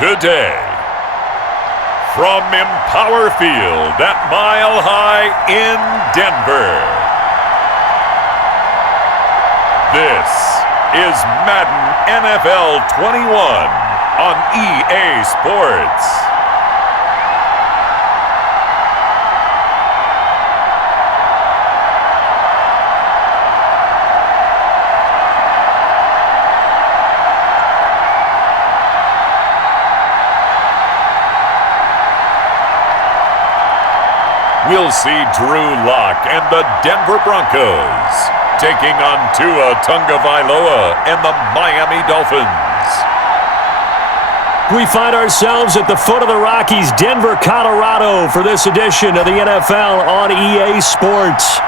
today. From Empower Field at Mile High in Denver, this is Madden NFL 21 on EA Sports. We'll see Drew Lock and the Denver Broncos taking on Tua Tagovailoa and the Miami Dolphins. We find ourselves at the foot of the Rockies, Denver, Colorado, for this edition of the NFL on EA Sports.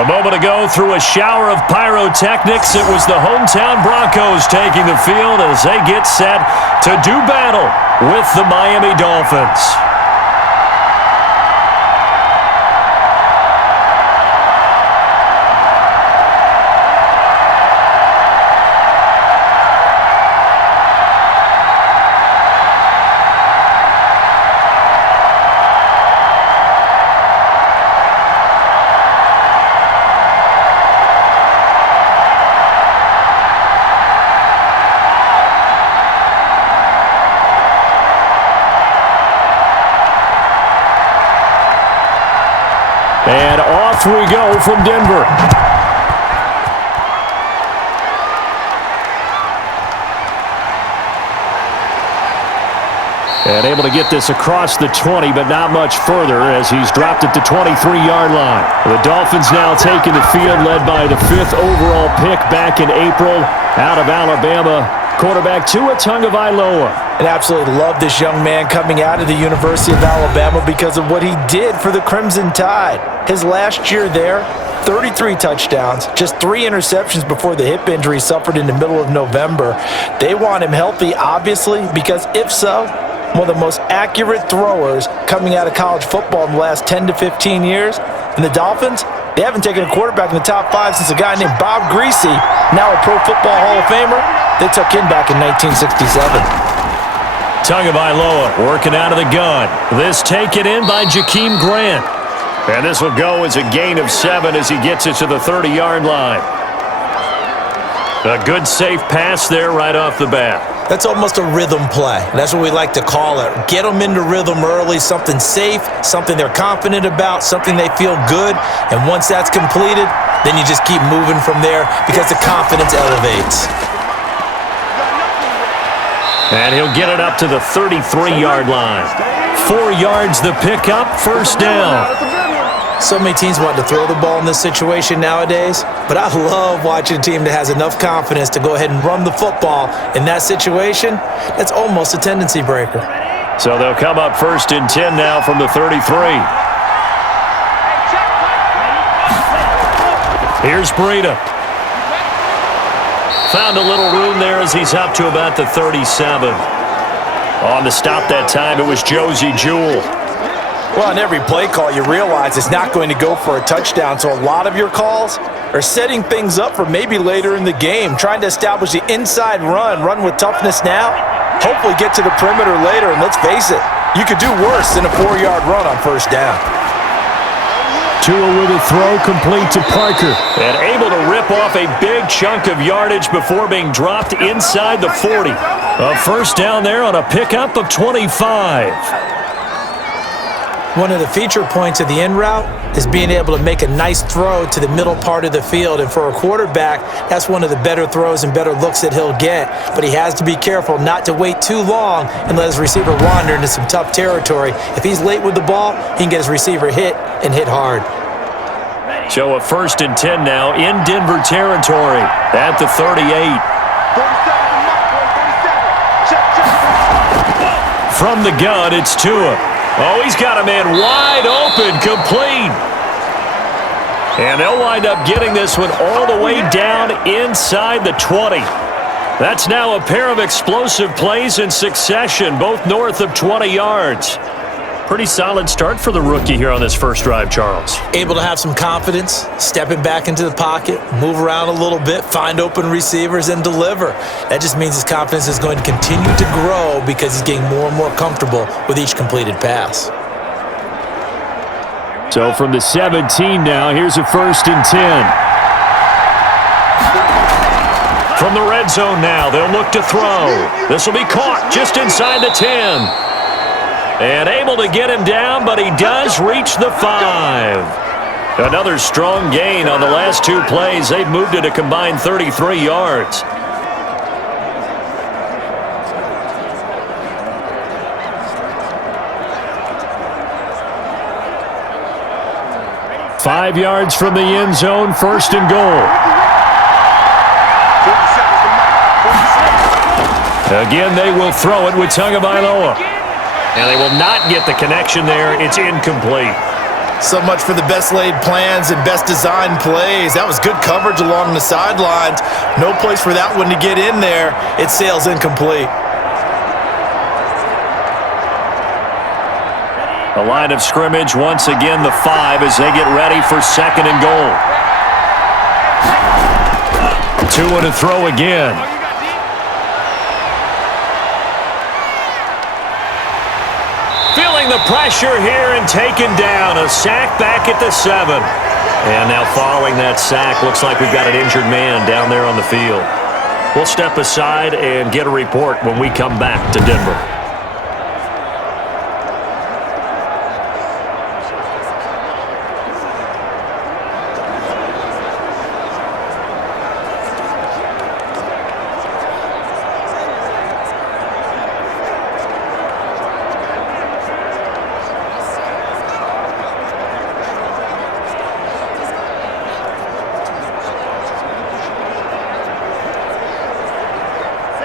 A moment ago, through a shower of pyrotechnics, it was the hometown Broncos taking the field as they get set to do battle with the Miami Dolphins. And off we go from Denver. And able to get this across the 20, but not much further as he's dropped it to 23-yard line. The Dolphins now taking the field, led by the 5th overall pick back in April out of Alabama, quarterback Tua Tagovailoa. And absolutely love this young man coming out of the University of Alabama because of what he did for the Crimson Tide. His last year there, 33 touchdowns, just 3 interceptions before the hip injury suffered in the middle of November. They want him healthy, obviously, because if so, one of the most accurate throwers coming out of college football in the last 10 to 15 years. And the Dolphins, they haven't taken a quarterback in the top 5 since a guy named Bob Greasy, now a Pro Football Hall of Famer. They took him back in 1967. Tagovailoa working out of the gun. This taken in by Jakeem Grant. And this will go as a gain of 7 as he gets it to the 30-yard line. A good safe pass there right off the bat. That's almost a rhythm play. That's what we like to call it. Get them into rhythm early, something safe, something they're confident about, something they feel good. And once that's completed, then you just keep moving from there because the confidence elevates. And he'll get it up to the 33-yard line. 4 yards the pickup, first down. So many teams want to throw the ball in this situation nowadays, but I love watching a team that has enough confidence to go ahead and run the football in that situation. That's almost a tendency breaker. So they'll come up 1st and 10 now from the 33. Here's Breida. Found a little room there as he's up to about the 37. On the stop that time, it was Josie Jewell. Well, on every play call, you realize it's not going to go for a touchdown, so a lot of your calls are setting things up for maybe later in the game, trying to establish the inside run with toughness now, hopefully get to the perimeter later, and let's face it, you could do worse than a 4-yard run on first down. Tua with a throw complete to Parker. And able to rip off a big chunk of yardage before being dropped inside the 40. A first down there on a pickup of 25. One of the feature points of the in route is being able to make a nice throw to the middle part of the field. And for a quarterback, that's one of the better throws and better looks that he'll get. But he has to be careful not to wait too long and let his receiver wander into some tough territory. If he's late with the ball, he can get his receiver hit and hit hard. So a 1st and 10 now in Denver territory at the 38. From the gun, it's Tua. Oh, he's got a man wide open, complete. And they'll wind up getting this one all the way down inside the 20. That's now a pair of explosive plays in succession, both north of 20 yards. Pretty solid start for the rookie here on this first drive, Charles. Able to have some confidence, stepping back into the pocket, move around a little bit, find open receivers, and deliver. That just means his confidence is going to continue to grow because he's getting more and more comfortable with each completed pass. So from the 17 now, here's a 1st and 10. From the red zone now, they'll look to throw. This will be caught just inside the 10. And able to get him down, but he does reach the 5. Another strong gain on the last 2 plays. They've moved it a combined 33 yards. Five yards from the end zone, 1st and goal. Again, they will throw it with Tagovailoa. And they will not get the connection there. It's incomplete. So much for the best laid plans and best designed plays. That was good coverage along the sidelines. No place for that one to get in there. It sails incomplete. The line of scrimmage, once again, the 5 as they get ready for 2nd and goal. Tua to throw again. Feeling the pressure here and taken down. A sack back at the 7. And now following that sack, looks like we've got an injured man down there on the field. We'll step aside and get a report when we come back to Denver.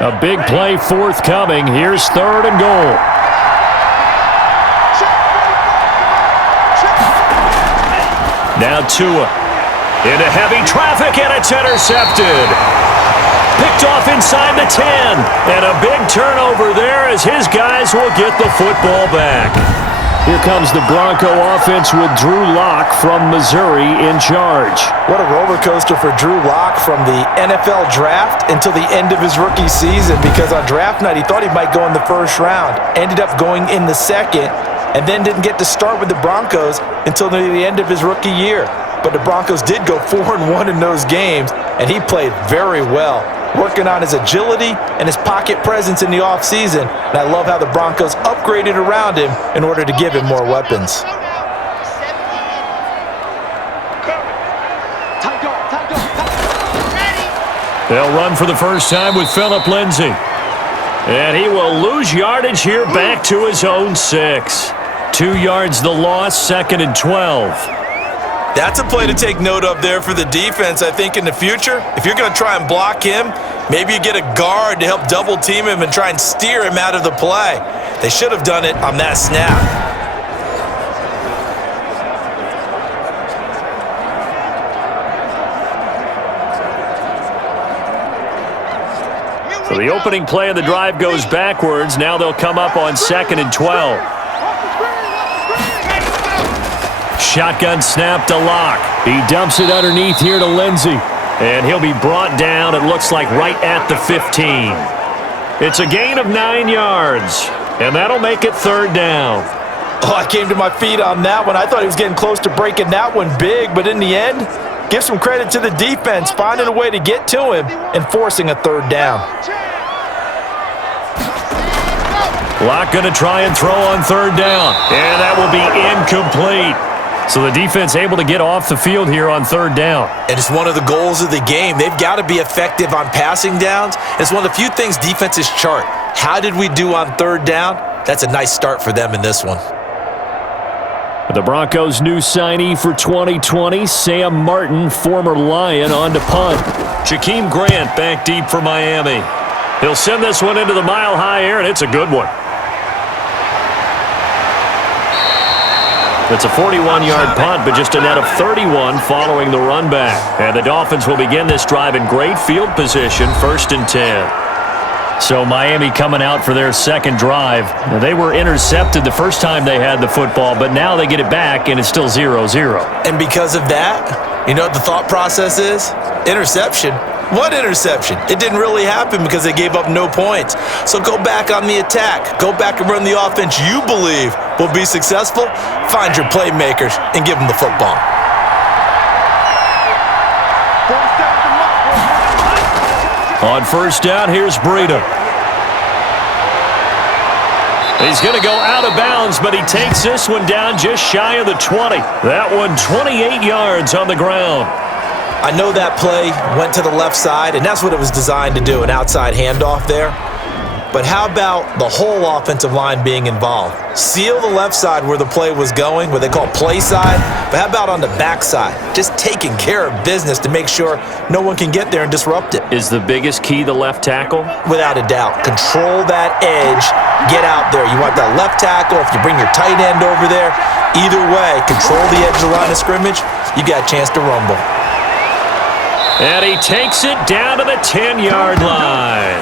A big play forthcoming. Here's 3rd and goal. Now Tua into heavy traffic, and it's intercepted. Picked off inside the 10. And a big turnover there as his guys will get the football back. Here comes the Bronco offense with Drew Lock from Missouri in charge. What a roller coaster for Drew Lock from the NFL draft until the end of his rookie season, because on draft night he thought he might go in the 1st round, ended up going in the 2nd, and then didn't get to start with the Broncos until near the end of his rookie year. But the Broncos did go 4-1 in those games, and he played very well, working on his agility and his pocket presence in the offseason. And I love how the Broncos upgraded around him in order to give him more weapons. They'll run for the first time with Phillip Lindsay. And he will lose yardage here back to his own 6. 2 yards the loss, 2nd and 12. That's a play to take note of there for the defense, I think, in the future. If you're going to try and block him, maybe you get a guard to help double team him and try and steer him out of the play. They should have done it on that snap. So the opening play of the drive goes backwards. Now they'll come up on 2nd and 12. Shotgun snap to Lock. He dumps it underneath here to Lindsay. And he'll be brought down, it looks like, right at the 15. It's a gain of 9 yards. And that'll make it 3rd down. Oh, I came to my feet on that one. I thought he was getting close to breaking that one big. But in the end, give some credit to the defense, finding a way to get to him and forcing a 3rd down. Lock going to try and throw on 3rd down. And that will be incomplete. So the defense able to get off the field here on 3rd down. And it's one of the goals of the game. They've got to be effective on passing downs. It's one of the few things defenses chart. How did we do on 3rd down? That's a nice start for them in this one. The Broncos' new signee for 2020, Sam Martin, former Lion, on to punt. Jakeem Grant back deep for Miami. He'll send this one into the mile-high air, and it's a good one. It's a 41-yard punt, but just a net of 31 following the run back. And the Dolphins will begin this drive in great field position, 1st and 10. So Miami coming out for their second drive. Now, they were intercepted the first time they had the football, but now they get it back, and it's still 0-0. And because of that, you know what the thought process is? Interception. What interception? It didn't really happen because they gave up no points. So go back on the attack. Go back and run the offense you believe will be successful. Find your playmakers and give them the football. On first down, here's Breida. He's going to go out of bounds, but he takes this one down just shy of the 20. That one 28 yards on the ground. I know that play went to the left side, and that's what it was designed to do, an outside handoff there. But how about the whole offensive line being involved? Seal the left side where the play was going, what they call play side, but how about on the back side? Just taking care of business to make sure no one can get there and disrupt it. Is the biggest key the left tackle? Without a doubt. Control that edge. Get out there. You want that left tackle. If you bring your tight end over there, either way, control the edge of the line of scrimmage, you got a chance to rumble. And he takes it down to the 10-yard line.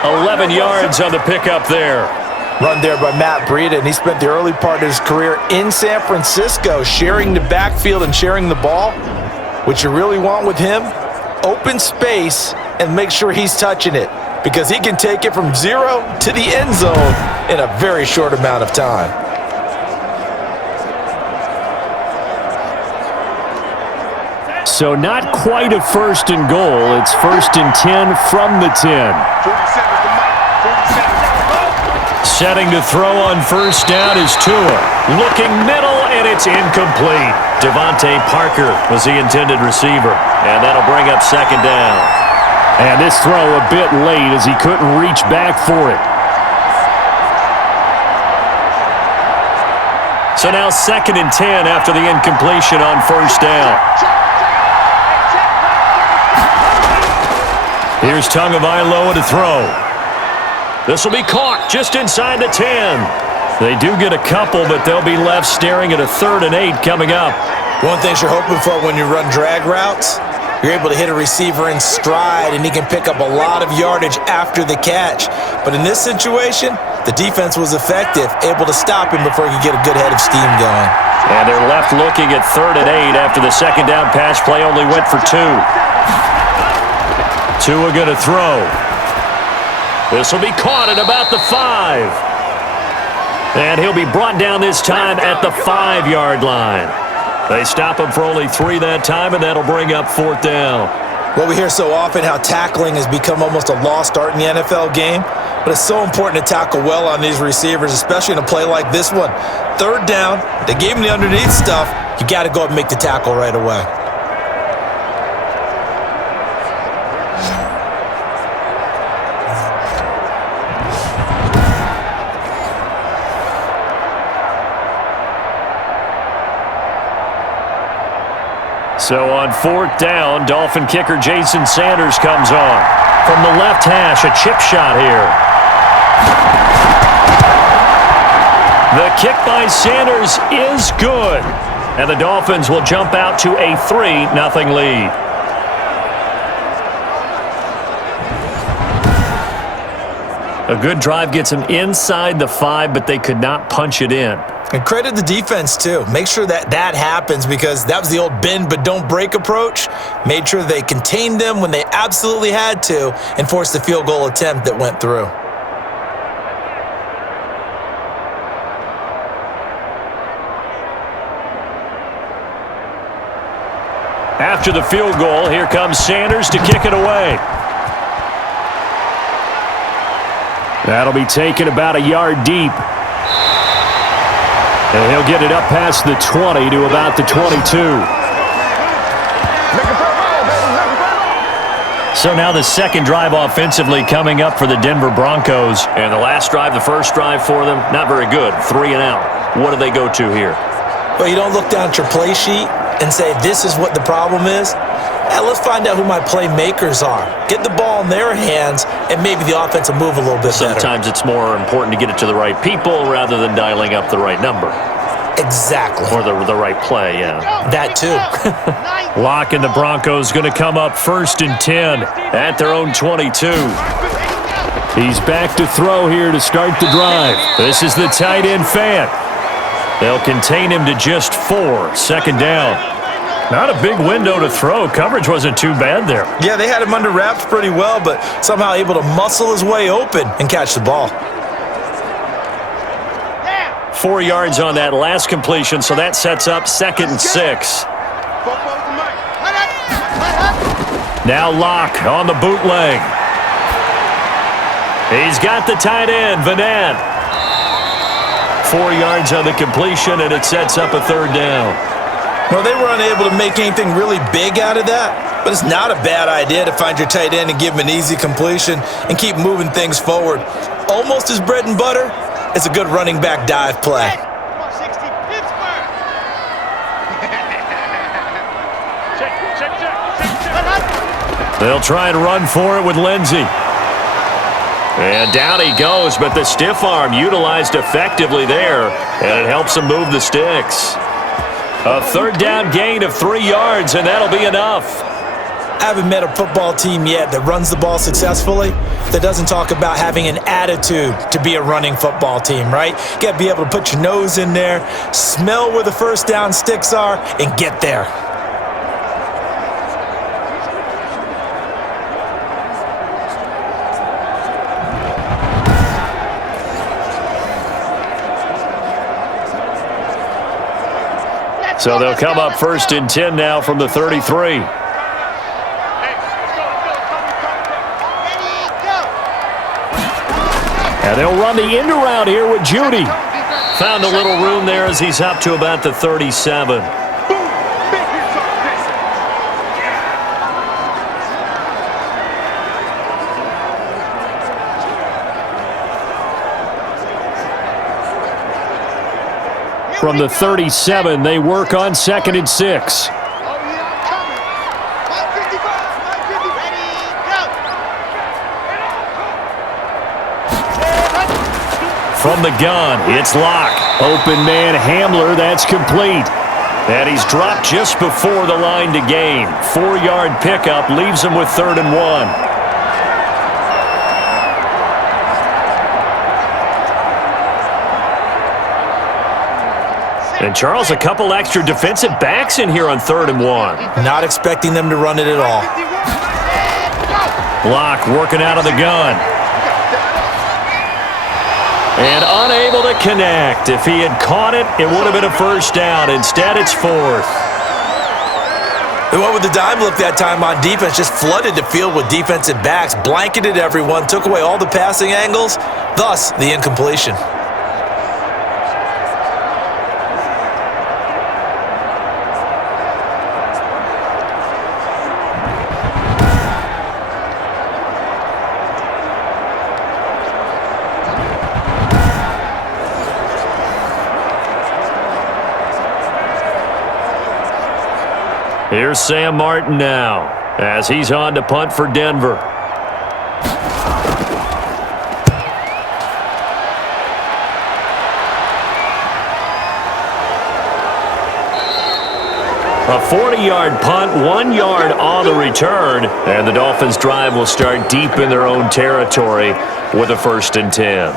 11 yards on the pickup there. Run there by Matt Breida, and he spent the early part of his career in San Francisco sharing the backfield and sharing the ball. What you really want with him, open space and make sure he's touching it because he can take it from 0 to the end zone in a very short amount of time. So not quite a first and goal. It's first and 10 from the 10. Setting to throw on first down is Tua. Looking middle, and it's incomplete. Devontae Parker was the intended receiver, and that'll bring up second down. And this throw a bit late as he couldn't reach back for it. So now second and 10 after the incompletion on first down. Here's Tagovailoa to throw. This will be caught just inside the 10. They do get a couple, but they'll be left staring at a 3rd and 8 coming up. One thing you're hoping for when you run drag routes, you're able to hit a receiver in stride, and he can pick up a lot of yardage after the catch. But in this situation, the defense was effective, able to stop him before he could get a good head of steam going. And they're left looking at 3rd and 8 after the second down pass play only went for 2. Tua going to throw. This will be caught at about the 5. And he'll be brought down this time at the 5-yard line. They stop him for only 3 that time, and that'll bring up 4th down. Well, we hear so often how tackling has become almost a lost art in the NFL game, but it's so important to tackle well on these receivers, especially in a play like this one. 3rd down, they gave him the underneath stuff. You got to go and make the tackle right away. So on 4th down, Dolphin kicker Jason Sanders comes on. From the left hash, a chip shot here. The kick by Sanders is good. And the Dolphins will jump out to a 3-0 lead. A good drive gets them inside the 5, but they could not punch it in. And credit the defense, too. Make sure that happens because that was the old bend but don't break approach. Made sure they contained them when they absolutely had to and forced the field goal attempt that went through. After the field goal, here comes Sanders to kick it away. That'll be taken about a yard deep. And he'll get it up past the 20 to about the 22. So now the second drive offensively coming up for the Denver Broncos. And the last drive, the first drive for them, not very good. 3 and out. What do they go to here? Well, you don't look down at your play sheet and say, this is what the problem is. Let's find out who my playmakers are. Get the ball in their hands, and maybe the offense will move a little bit better. Sometimes it's more important to get it to the right people rather than dialing up the right number. Exactly. Or the right play, yeah. That too. Locke and the Broncos going to come up 1st and 10 at their own 22. He's back to throw here to start the drive. This is the tight end Fant. They'll contain him to just 4. Second down. Not a big window to throw. Coverage wasn't too bad there. Yeah, they had him under wraps pretty well, but somehow able to muscle his way open and catch the ball. 4 yards on that last completion, so that sets up 2nd and 6. Now Locke on the bootleg. He's got the tight end, Vanette. 4 yards on the completion, and it sets up a 3rd down. Well, they were unable to make anything really big out of that, but it's not a bad idea to find your tight end and give him an easy completion and keep moving things forward. Almost his bread and butter. It's a good running back dive play. They'll try and run for it with Lindsey. And down he goes, but the stiff arm utilized effectively there, and it helps him move the sticks. A 3rd down gain of 3 yards, and that'll be enough. I haven't met a football team yet that runs the ball successfully that doesn't talk about having an attitude to be a running football team, right? You got to be able to put your nose in there, smell where the first down sticks are, and get there. So they'll come up 1st and 10 now from the 33. And they'll run the end around here with Judy. Found a little room there as he's up to about the 37. From the 37, they work on 2nd and 6. From the gun, it's Locke. Open man Hamler, that's complete. And he's dropped just before the line to gain. 4-yard pickup leaves him with 3rd and 1. And Charles, a couple extra defensive backs in here on 3rd and 1. Not expecting them to run it at all. Locke working out of the gun. And unable to connect. If he had caught it, it would have been a 1st down. Instead, it's 4th. They went with the dime look that time on defense, just flooded the field with defensive backs, blanketed everyone, took away all the passing angles, thus the incompletion. Here's Sam Martin now as he's on to punt for Denver. A 40-yard punt, 1 yard on the return, and the Dolphins' drive will start deep in their own territory with a 1st and 10.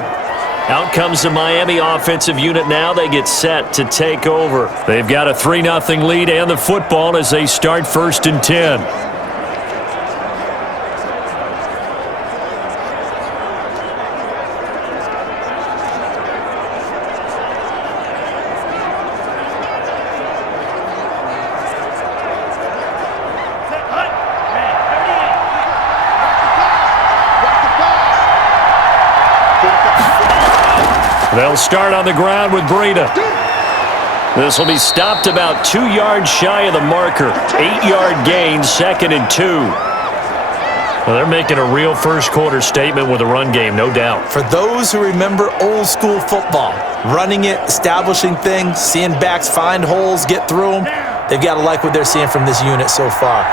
Out comes the Miami offensive unit now. They get set to take over. They've got a 3-0 lead and the football as they start 1st and 10. They'll start on the ground with Breida. This will be stopped about 2 yards shy of the marker. 8-yard gain, 2nd and 2. Well, they're making a real first-quarter statement with a run game, no doubt. For those who remember old-school football, running it, establishing things, seeing backs find holes, get through them, they've got to like what they're seeing from this unit so far.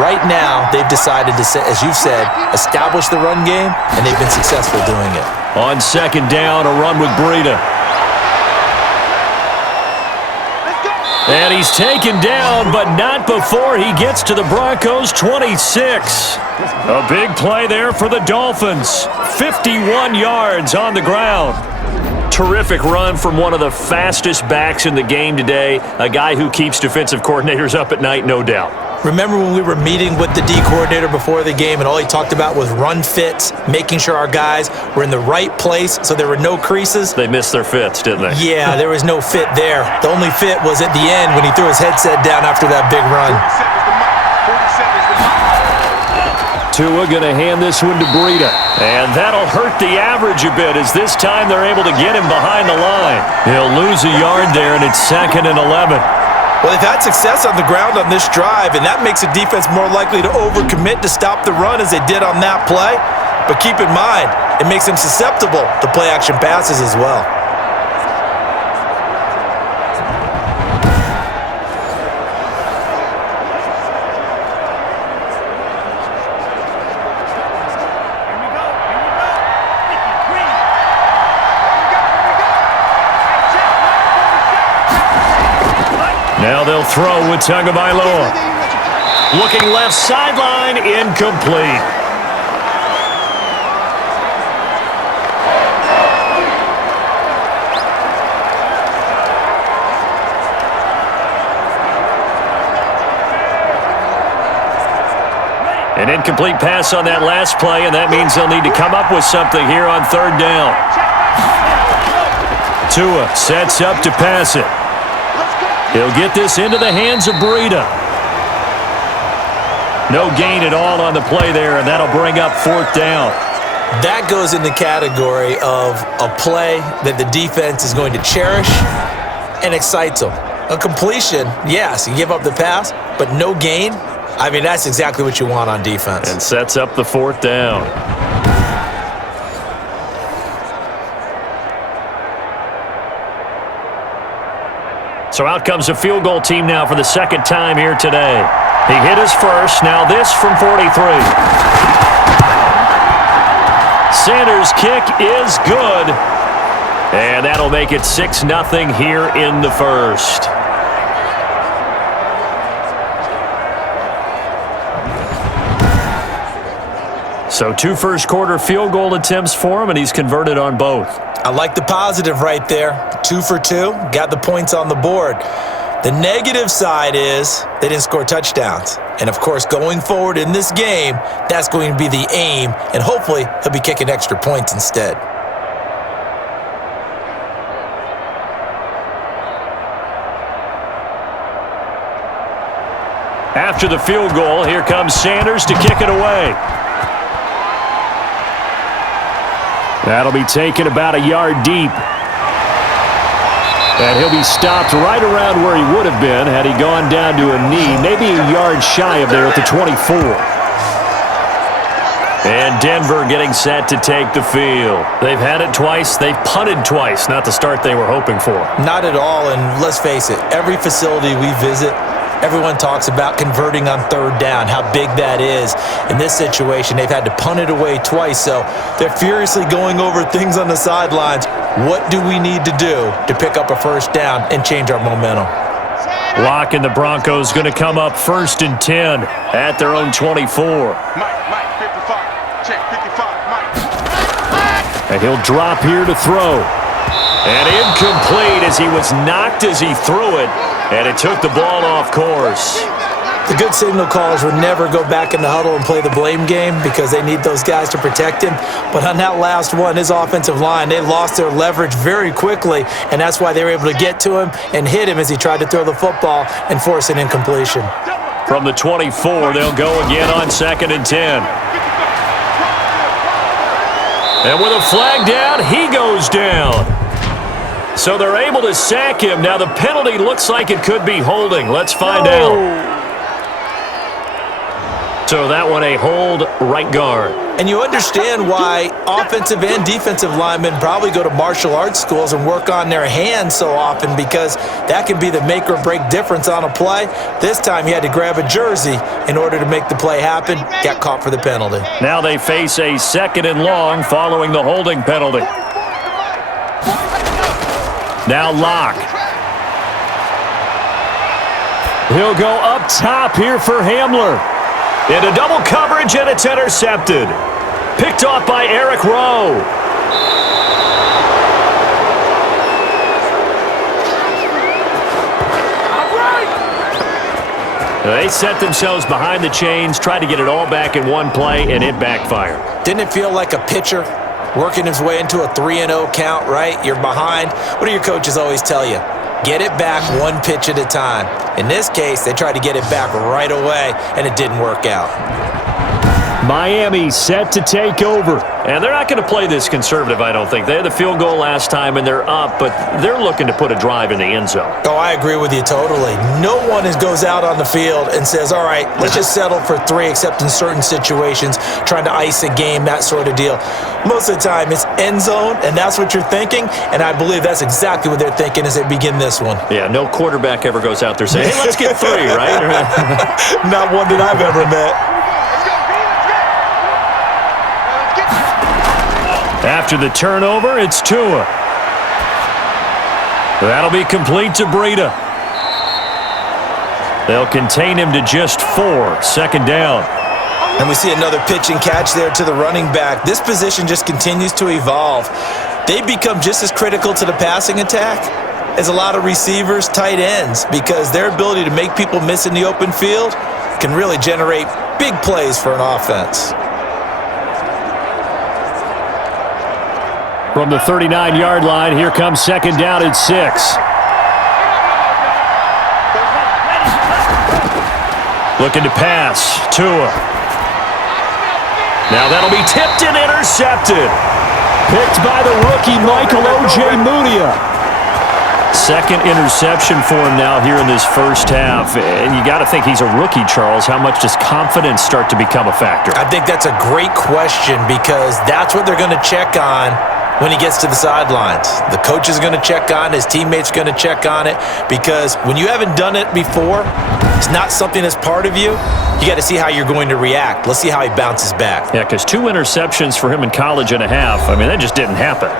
Right now, they've decided to, as you said, establish the run game, and they've been successful doing it. On 2nd down, a run with Breida. And he's taken down, but not before he gets to the Broncos' 26. A big play there for the Dolphins. 51 yards on the ground. Terrific run from one of the fastest backs in the game today. A guy who keeps defensive coordinators up at night, no doubt. Remember when we were meeting with the D coordinator before the game and all he talked about was run fits, making sure our guys were in the right place so there were no creases? They missed their fits, didn't they? Yeah, there was no fit there. The only fit was at the end when he threw his headset down after that big run. Tua going to hand this one to Breida. And that'll hurt the average a bit as this time they're able to get him behind the line. He'll lose a yard there, and it's 2nd and 11. Well, they've had success on the ground on this drive, and that makes the defense more likely to overcommit to stop the run as they did on that play. But keep in mind, it makes them susceptible to play-action passes as well. Now they'll throw with Tagovailoa. Looking left sideline, incomplete. An incomplete pass on that last play, and that means they'll need to come up with something here on 3rd down. Tua sets up to pass it. He'll get this into the hands of Breida. No gain at all on the play there, and that'll bring up 4th down. That goes in the category of a play that the defense is going to cherish and excites them. A completion, yes, you give up the pass, but no gain. I mean, that's exactly what you want on defense. And sets up the 4th down. So out comes a field goal team now for the 2nd time here today. He hit his first. Now this from 43. Sanders' kick is good. And that'll make it 6-0 here in the first. So 2 first-quarter field goal attempts for him, and he's converted on both. I like the positive right there. 2 for 2, got the points on the board. The negative side is they didn't score touchdowns. And, of course, going forward in this game, that's going to be the aim, and hopefully he'll be kicking extra points instead. After the field goal, here comes Sanders to kick it away. That'll be taken about a yard deep. And he'll be stopped right around where he would have been had he gone down to a knee, maybe a yard shy of there at the 24. And Denver getting set to take the field. They've had it twice. They've punted twice. Not the start they were hoping for. Not at all, and let's face it, every facility we visit, everyone talks about converting on 3rd down, how big that is. In this situation, they've had to punt it away twice, so they're furiously going over things on the sidelines. What do we need to do to pick up a 1st down and change our momentum? Lock and the Broncos going to come up 1st and 10 at their own 24. Mike, 55. Check 55, Mike. And he'll drop here to throw. And incomplete as he was knocked as he threw it. And it took the ball off course. The good signal callers would never go back in the huddle and play the blame game because they need those guys to protect him. But on that last one, his offensive line, they lost their leverage very quickly, and that's why they were able to get to him and hit him as he tried to throw the football and force an incompletion. From the 24, they'll go again on 2nd and 10. And with a flag down, he goes down. So they're able to sack him. Now the penalty looks like it could be holding. Let's find out. So that one a hold, right guard. And you understand why offensive and defensive linemen probably go to martial arts schools and work on their hands so often, because that can be the make or break difference on a play. This time he had to grab a jersey in order to make the play happen. Got caught for the penalty. Now they face a 2nd and long following the holding penalty. Now Locke. He'll go up top here for Hamler. Into double coverage, and it's intercepted. Picked off by Eric Rowe. They set themselves behind the chains, tried to get it all back in one play, and it backfired. Didn't it feel like a pitcher working his way into a 3-0 count, right? You're behind. What do your coaches always tell you? Get it back one pitch at a time. In this case, they tried to get it back right away, and it didn't work out. Miami set to take over. And they're not going to play this conservative, I don't think. They had the field goal last time, and they're up, but they're looking to put a drive in the end zone. Oh, I agree with you totally. No one goes out on the field and says, all right, let's just settle for 3, except in certain situations, trying to ice a game, that sort of deal. Most of the time, it's end zone, and that's what you're thinking, and I believe that's exactly what they're thinking as they begin this one. Yeah, no quarterback ever goes out there saying, hey, let's get 3, right? Not one that I've ever met. After the turnover, it's Tua. That'll be complete to Breida. They'll contain him to just 4. Second down. And we see another pitch and catch there to the running back. This position just continues to evolve. They become just as critical to the passing attack as a lot of receivers, tight ends, because their ability to make people miss in the open field can really generate big plays for an offense. From the 39-yard line, here comes second down and 6. Looking to pass. Tua. Now that'll be tipped and intercepted. Picked by the rookie Michael Ojemudia. Second interception for him now here in this first half. And you got to think he's a rookie, Charles. How much does confidence start to become a factor? I think that's a great question because that's what they're going to check on when he gets to the sidelines. The coach is going to check on it. His teammates are going to check on it because when you haven't done it before, it's not something that's part of you. You got to see how you're going to react. Let's see how he bounces back. Yeah, because 2 interceptions for him in college and a half. I mean, that just didn't happen.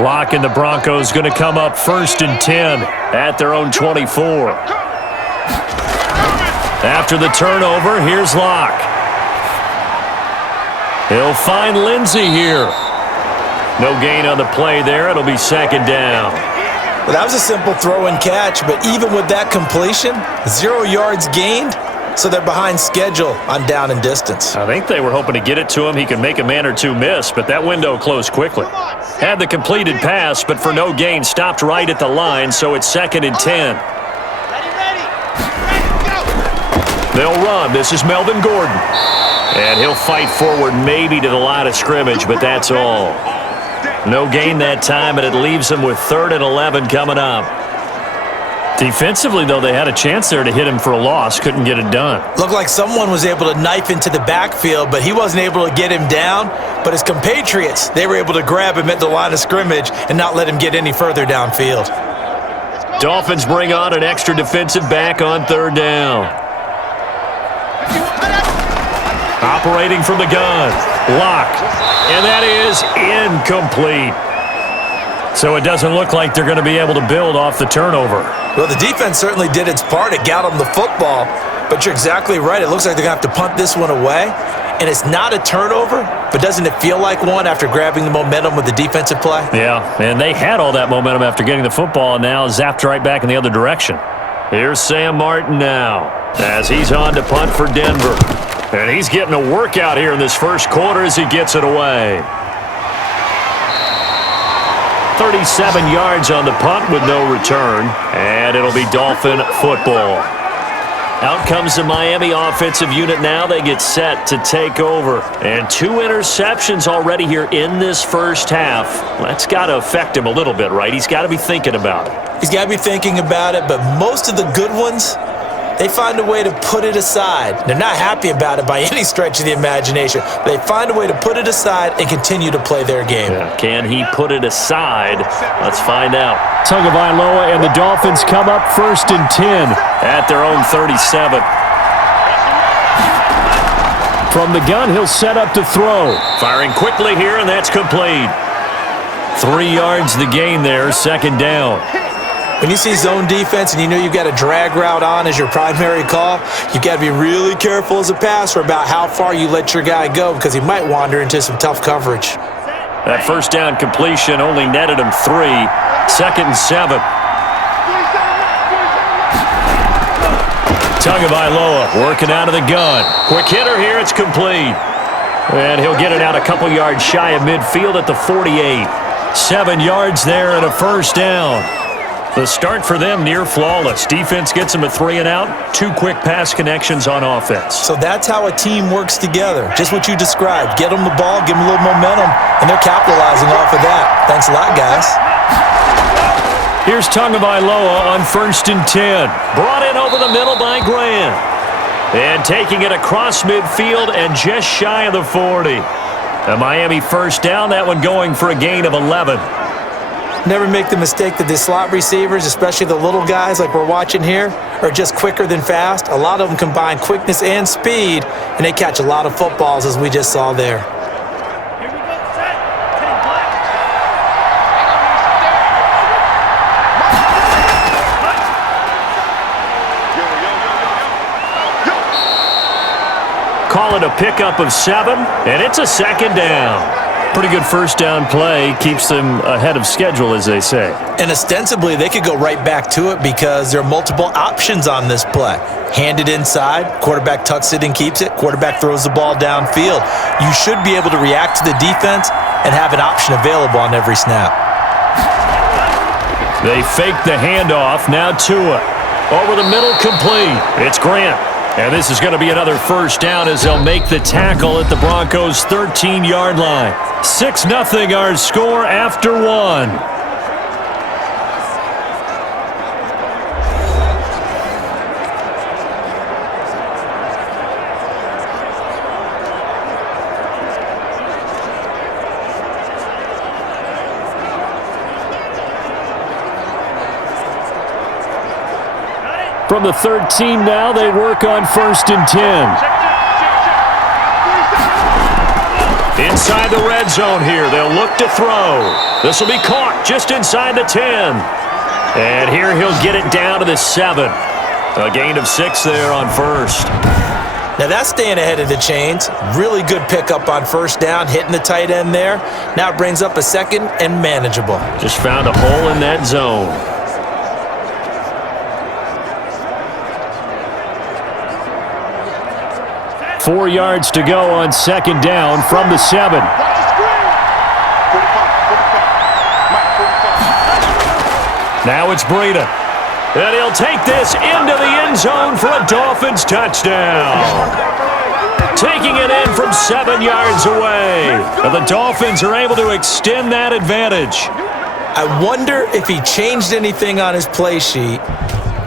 Locke and the Broncos going to come up 1st and 10 at their own 24. After the turnover, here's Locke. He'll find Lindsey here. No gain on the play there. It'll be second down. Well, that was a simple throw and catch, but even with that completion, 0 yards gained, so they're behind schedule on down and distance. I think they were hoping to get it to him. He could make a man or two miss, but that window closed quickly. Had the completed pass, but for no gain, stopped right at the line, so it's 2nd and 10. They'll run. This is Melvin Gordon. And he'll fight forward maybe to the line of scrimmage, but that's all. No gain that time, and it leaves him with 3rd and 11 coming up. Defensively, though, they had a chance there to hit him for a loss. Couldn't get it done. Looked like someone was able to knife into the backfield, but he wasn't able to get him down. But his compatriots, they were able to grab him at the line of scrimmage and not let him get any further downfield. Dolphins bring on an extra defensive back on 3rd down. Operating from the gun. Locke. And that is incomplete. So it doesn't look like they're going to be able to build off the turnover. Well, the defense certainly did its part. It got them the football. But you're exactly right. It looks like they're going to have to punt this one away. And it's not a turnover, but doesn't it feel like one after grabbing the momentum with the defensive play? Yeah, and they had all that momentum after getting the football and now zapped right back in the other direction. Here's Sam Martin now as he's on to punt for Denver. And he's getting a workout here in this first quarter as he gets it away. 37 yards on the punt with no return, and it'll be Dolphin football. Out comes the Miami offensive unit now. They get set to take over. And 2 interceptions already here in this first half. That's got to affect him a little bit, right? He's got to be thinking about it. He's got to be thinking about it, but most of the good ones, they find a way to put it aside. They're not happy about it by any stretch of the imagination, but they find a way to put it aside and continue to play their game. Yeah. Can he put it aside? Let's find out. Tagovailoa and the Dolphins come up 1st and 10 at their own 37. From the gun, he'll set up to throw. Firing quickly here, and that's complete. 3 yards the gain there, 2nd down. When you see zone defense and you know you've got a drag route on as your primary call, you've got to be really careful as a passer about how far you let your guy go because he might wander into some tough coverage. That 1st down completion only netted him 3. 2nd and 7. Tagovailoa working out of the gun. Quick hitter here, it's complete. And he'll get it out a couple yards shy of midfield at the 48. 7 yards there and a 1st down. The start for them near flawless. Defense gets them a 3 and out. 2 quick pass connections on offense. So that's how a team works together. Just what you described. Get them the ball, give them a little momentum, and they're capitalizing off of that. Thanks a lot, guys. Here's Tagovailoa on 1st and 10. Brought in over the middle by Grant. And taking it across midfield and just shy of the 40. A Miami 1st down, that one going for a gain of 11. Never make the mistake that the slot receivers, especially the little guys like we're watching here, are just quicker than fast. A lot of them combine quickness and speed, and they catch a lot of footballs as we just saw there. Call it a pickup of 7, and it's a 2nd down. Pretty good 1st down play. Keeps them ahead of schedule, as they say. And ostensibly, they could go right back to it because there are multiple options on this play. Hand it inside, quarterback tucks it and keeps it, quarterback throws the ball downfield. You should be able to react to the defense and have an option available on every snap. They fake the handoff. Now Tua. Over the middle, complete. It's Grant. And this is going to be another 1st down as they'll make the tackle at the Broncos' 13-yard line. 6-0 our score after 1. From the 13 now, they work on 1st and 10. Inside the red zone here, they'll look to throw. This will be caught just inside the 10. And here he'll get it down to the 7. A gain of 6 there on 1st. Now that's staying ahead of the chains. Really good pickup on 1st down, hitting the tight end there. Now it brings up a 2nd and manageable. Just found a hole in that zone. Four yards to go on 2nd down from the 7. Now it's Breida. And he'll take this into the end zone for a Dolphins touchdown. Taking it in from 7 yards away. And the Dolphins are able to extend that advantage. I wonder if he changed anything on his play sheet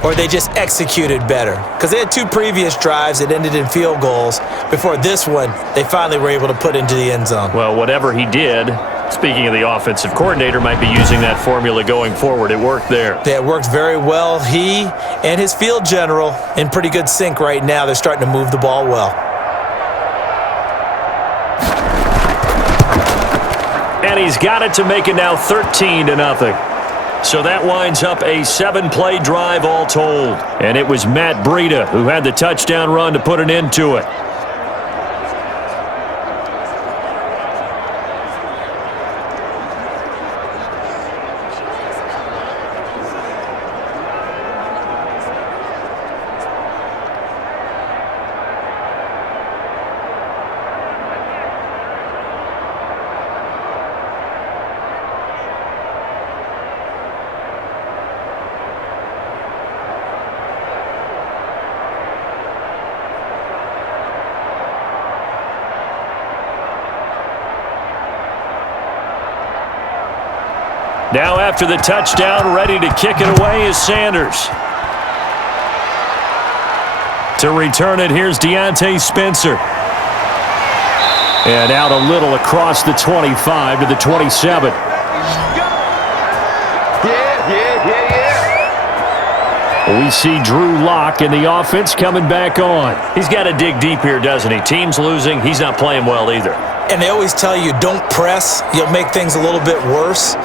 or they just executed better. Because they had 2 previous drives that ended in field goals. Before this one, they finally were able to put into the end zone. Well, whatever he did, speaking of the offensive coordinator, might be using that formula going forward. It worked there. Yeah, it worked very well. He and his field general in pretty good sync right now. They're starting to move the ball well. And he's got it to make it now 13-0. So that winds up a 7-play drive all told. And it was Matt Breida who had the touchdown run to put an end to it. Now after the touchdown, ready to kick it away is Sanders. To return it, here's Deontay Spencer. And out a little across the 25 to the 27. We see Drew Lock in the offense coming back on. He's got to dig deep here, doesn't he? Team's losing. He's not playing well either. And they always tell you, don't press. You'll make things a little bit worse.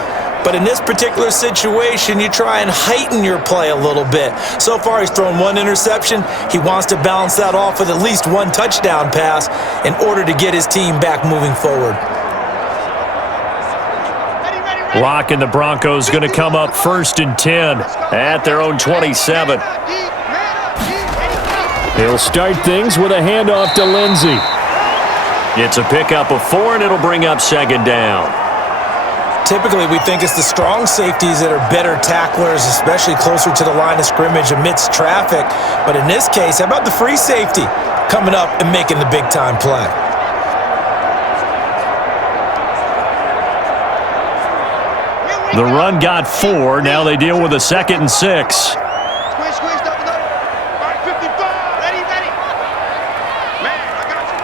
But in this particular situation, you try and heighten your play a little bit. So far, he's thrown one interception. He wants to balance that off with at least one touchdown pass in order to get his team back moving forward. Lock and the Broncos going to come up 1st and 10 at their own 27. He'll start things with a handoff to Lindsey. It's a pickup of 4, and it'll bring up 2nd down. Typically, we think it's the strong safeties that are better tacklers, especially closer to the line of scrimmage amidst traffic. But in this case, how about the free safety coming up and making the big-time play? The run got 4. Now they deal with a 2nd and 6. Squeeze, double. All right, 55. Ready. Man, I got you.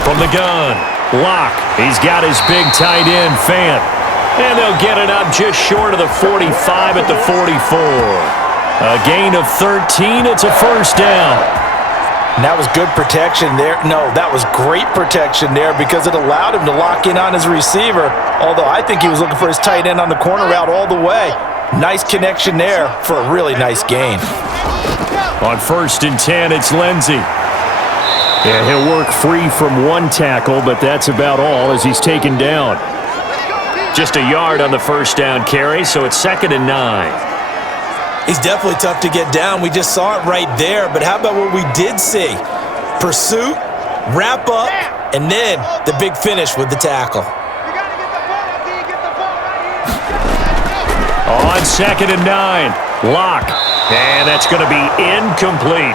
From the gun, Lock. He's got his big tight end, Fant. And they'll get it up just short of the 45 at the 44. A gain of 13. It's a 1st down. And that was good protection there. No, that was great protection there because it allowed him to lock in on his receiver, although I think he was looking for his tight end on the corner route all the way. Nice connection there for a really nice gain. On 1st and 10, it's Lindsey. Yeah, he'll work free from one tackle, but that's about all as he's taken down. Just a yard on the 1st down carry, so it's 2nd and 9. He's definitely tough to get down. We just saw it right there. But how about what we did see? Pursuit, wrap up, and then the big finish with the tackle. On 2nd and 9, Lock. And that's going to be incomplete.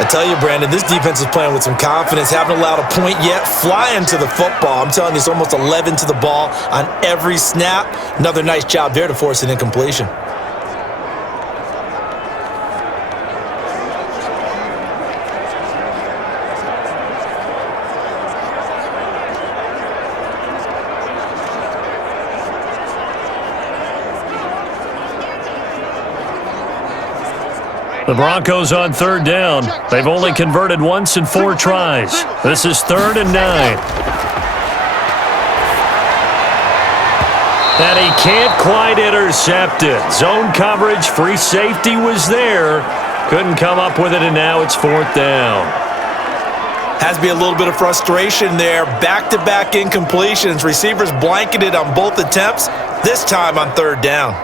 I tell you, Brandon, this defense is playing with some confidence. Haven't allowed a point yet. Flying to the football. I'm telling you, it's almost 11 to the ball on every snap. Another nice job there to force an incompletion. The Broncos on 3rd down. They've only converted once in 4 tries. This is 3rd and 9. And he can't quite intercept it. Zone coverage, free safety was there. Couldn't come up with it, and now it's 4th down. Has to be a little bit of frustration there. Back-to-back incompletions. Receivers blanketed on both attempts, this time on 3rd down.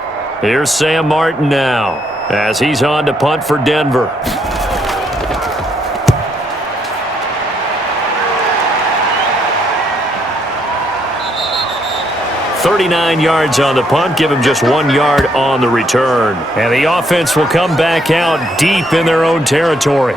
Here's Sam Martin now as he's on to punt for Denver. "39 yards on the punt, give him just 1 yard on the return. And the offense will come back out deep in their own territory.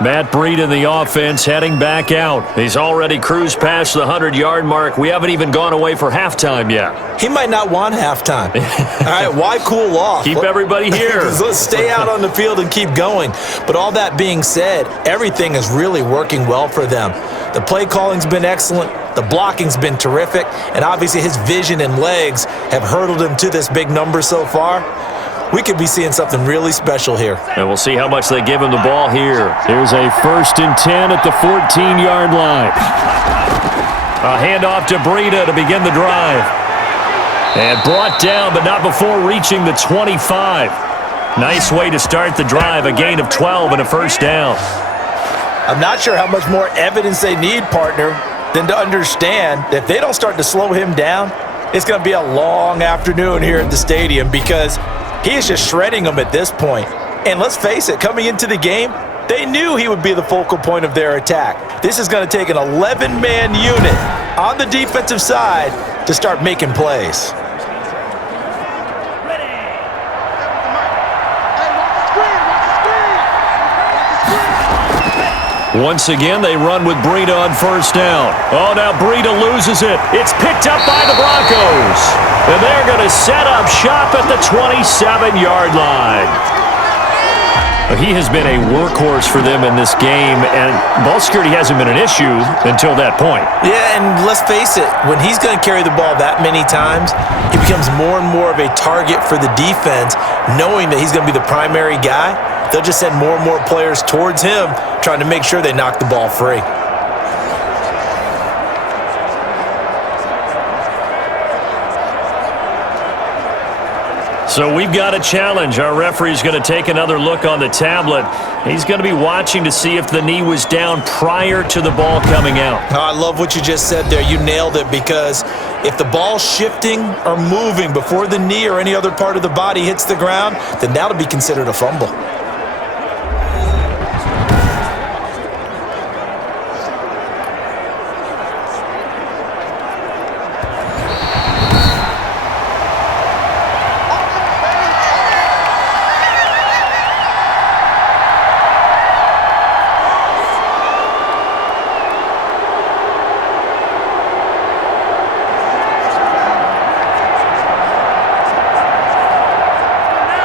Matt Breed in the offense heading back out. He's already cruised past the 100-yard mark. We haven't even gone away for halftime yet. He might not want halftime. All right, why cool off? Keep everybody here. Let's stay out on the field and keep going. But all that being said, everything is really working well for them. The play calling's been excellent. The blocking's been terrific. And obviously his vision and legs have hurdled him to this big number so far. We could be seeing something really special here. And we'll see how much they give him the ball here. Here's a 1st and 10 at the 14-yard line. A handoff to Breida to begin the drive. And brought down, but not before reaching the 25. Nice way to start the drive. A gain of 12 and a 1st down. I'm not sure how much more evidence they need, partner, than to understand that if they don't start to slow him down, it's going to be a long afternoon here at the stadium because he is just shredding them at this point. And let's face it, coming into the game, they knew he would be the focal point of their attack. This is going to take an 11-man unit on the defensive side to start making plays. Once again, they run with Breida on 1st down. Oh, now Breida loses it. It's picked up by the Broncos. And they're going to set up shop at the 27-yard line. He has been a workhorse for them in this game, and ball security hasn't been an issue until that point. Yeah, and let's face it, when he's going to carry the ball that many times, he becomes more and more of a target for the defense, knowing that he's going to be the primary guy. They'll just send more and more players towards him, trying to make sure they knock the ball free. So we've got a challenge. Our referee's going to take another look on the tablet. He's going to be watching to see if the knee was down prior to the ball coming out. Oh, I love what you just said there. You nailed it, because if the ball's shifting or moving before the knee or any other part of the body hits the ground, then that'll be considered a fumble.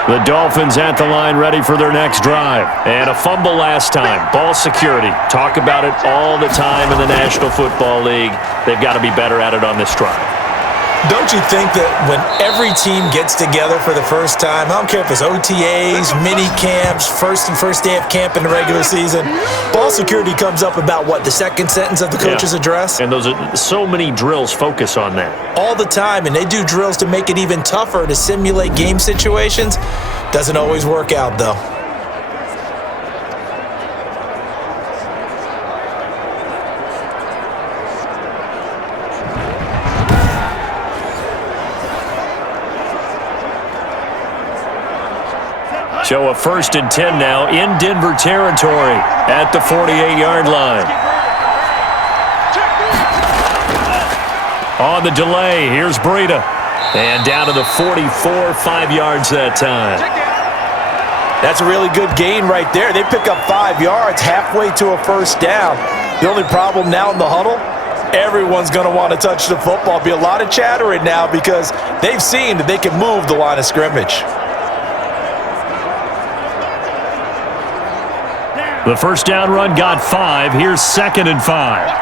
The Dolphins at the line, ready for their next drive. And a fumble last time. Ball security. Talk about it all the time in the National Football League. They've got to be better at it on this drive. Don't you think that when every team gets together for the first time, I don't care if it's OTAs, mini camps, first day of camp in the regular season, ball security comes up about what, the second sentence of the coach's address? And those are so many drills focus on that. All the time, and they do drills to make it even tougher to simulate game situations. Doesn't always work out, though. So a 1st and 10 now in Denver territory at the 48-yard line. On the delay, here's Breida. And down to the 44, 5 yards that time. That's a really good gain right there. They pick up 5 yards halfway to a first down. The only problem now in the huddle, everyone's going to want to touch the football. Be a lot of chattering now because they've seen that they can move the line of scrimmage. The first down run got 5. Here's 2nd and 5.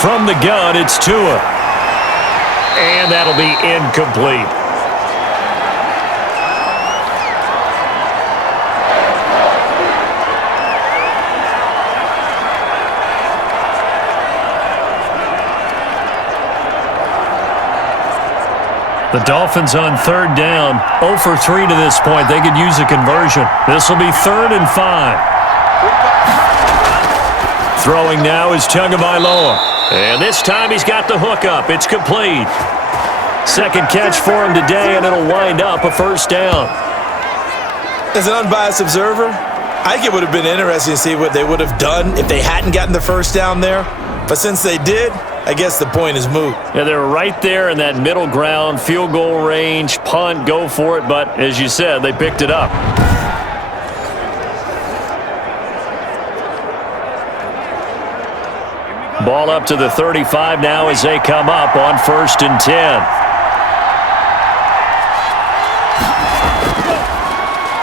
From the gun, it's Tua. And that'll be incomplete. The Dolphins on 3rd down, 0 for 3 to this point. They could use a conversion. This will be 3rd and 5. Throwing now is Tagovailoa. And this time he's got the hook up. It's complete. Second catch for him today, and it'll wind up a first down. As an unbiased observer, I think it would have been interesting to see what they would have done if they hadn't gotten the first down there. But since they did, I guess the point is moot. Yeah, they're right there in that middle ground, field goal range, punt, go for it. But as you said, they picked it up. Ball up to the 35 now as they come up on 1st and 10.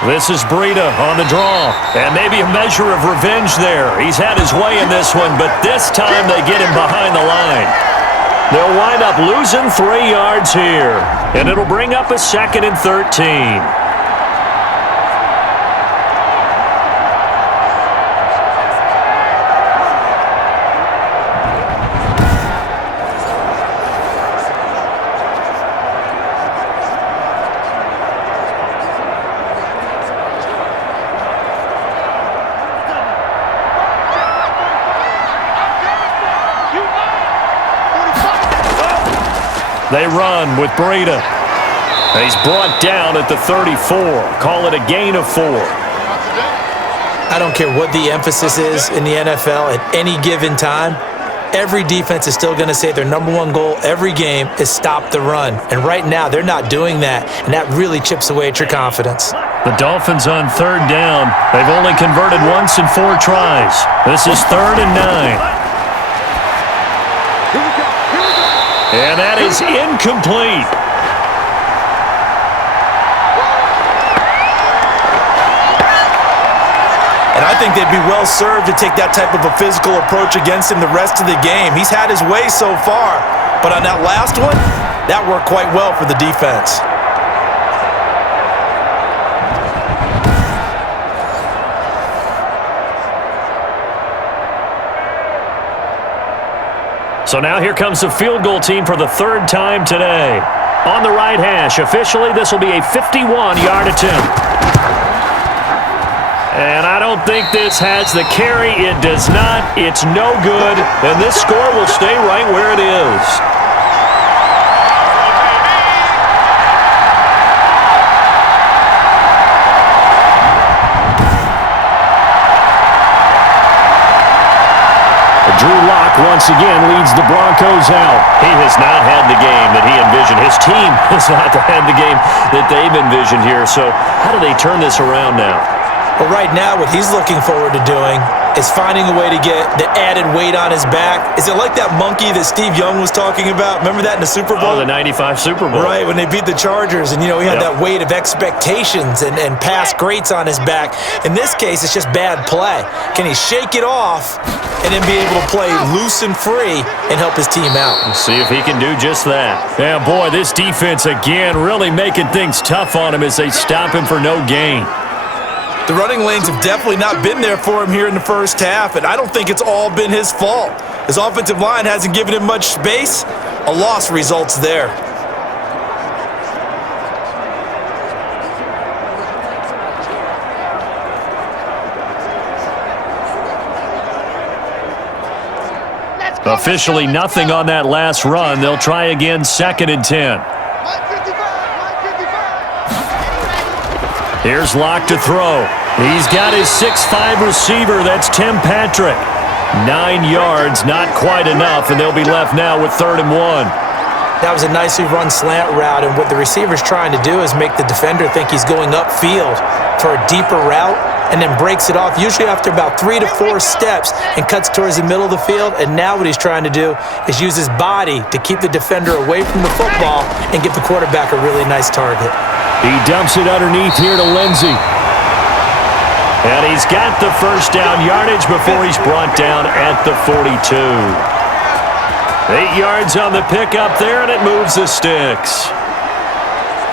This is Breida on the draw. And maybe a measure of revenge there. He's had his way in this one, but this time they get him behind the line. They'll wind up losing 3 yards here. And it'll bring up a 2nd and 13. They run with Breida. He's brought down at the 34. Call it a gain of 4. I don't care what the emphasis is in the NFL at any given time. Every defense is still going to say their number one goal every game is stop the run. And right now, they're not doing that, and that really chips away at your confidence. The Dolphins on 3rd down. They've only converted once in 4 tries. This is 3rd and 9. And that is incomplete. And I think they'd be well served to take that type of a physical approach against him the rest of the game. He's had his way so far, but on that last one, that worked quite well for the defense. So now here comes the field goal team for the third time today. On the right hash, officially this will be a 51-yard attempt. And I don't think this has the carry. It does not. It's no good. And this score will stay right where it is. Drew Lock once again leads the Broncos out. He has not had the game that he envisioned. His team has not had the game that they've envisioned here. So how do they turn this around now? Well, right now, what he's looking forward to doing is finding a way to get the added weight on his back. Is it like that monkey that Steve Young was talking about? Remember that in the Super Bowl? Oh, the 95 Super Bowl. Right, when they beat the Chargers, and, he had that weight of expectations and past greats on his back. In this case, it's just bad play. Can he shake it off and then be able to play loose and free and help his team out? Let's see if he can do just that. Yeah, boy, this defense, again, really making things tough on him as they stop him for no gain. The running lanes have definitely not been there for him here in the first half, and I don't think it's all been his fault. His offensive line hasn't given him much space. A loss results there. Officially nothing on that last run. They'll try again, 2nd and 10. Here's Locke to throw. He's got his 6'5 receiver. That's Tim Patrick. 9 yards, not quite enough, and they'll be left now with 3rd and 1. That was a nicely run slant route, and what the receiver's trying to do is make the defender think he's going upfield for a deeper route, and then breaks it off, usually after about 3 to 4 steps, and cuts towards the middle of the field. And now what he's trying to do is use his body to keep the defender away from the football and give the quarterback a really nice target. He dumps it underneath here to Lindsey. And he's got the first down yardage before he's brought down at the 42. 8 yards on the pickup there, and it moves the sticks.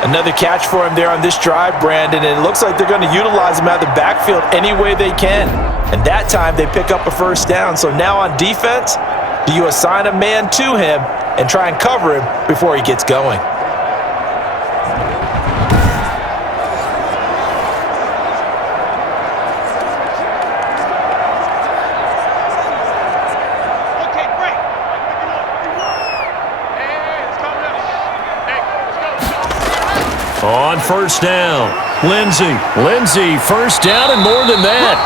Another catch for him there on this drive, Brandon, and it looks like they're going to utilize him out of the backfield any way they can. And that time they pick up a first down. So now on defense, do you assign a man to him and try and cover him before he gets going? On first down, Lindsey, first down and more than that.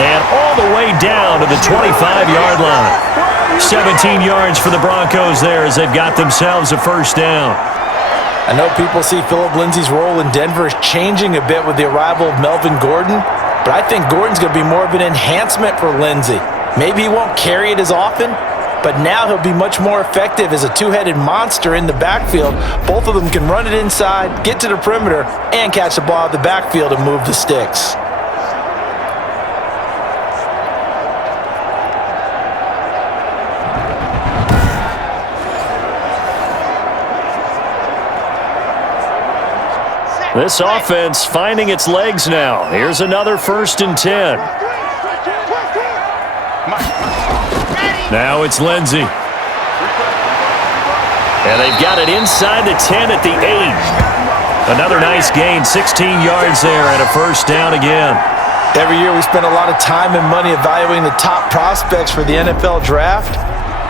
And all the way down to the 25-yard line. 17 yards for the Broncos there as they've got themselves a first down. I know people see Philip Lindsay's role in Denver is changing a bit with the arrival of Melvin Gordon, but I think Gordon's going to be more of an enhancement for Lindsay. Maybe he won't carry it as often, but now he'll be much more effective as a two-headed monster in the backfield. Both of them can run it inside, get to the perimeter, and catch the ball out of the backfield and move the sticks. This offense finding its legs now. Here's another 1st and 10. Now it's Lindsey. And they've got it inside the 10 at the 8. Another nice gain, 16 yards there and a first down again. Every year we spend a lot of time and money evaluating the top prospects for the NFL draft.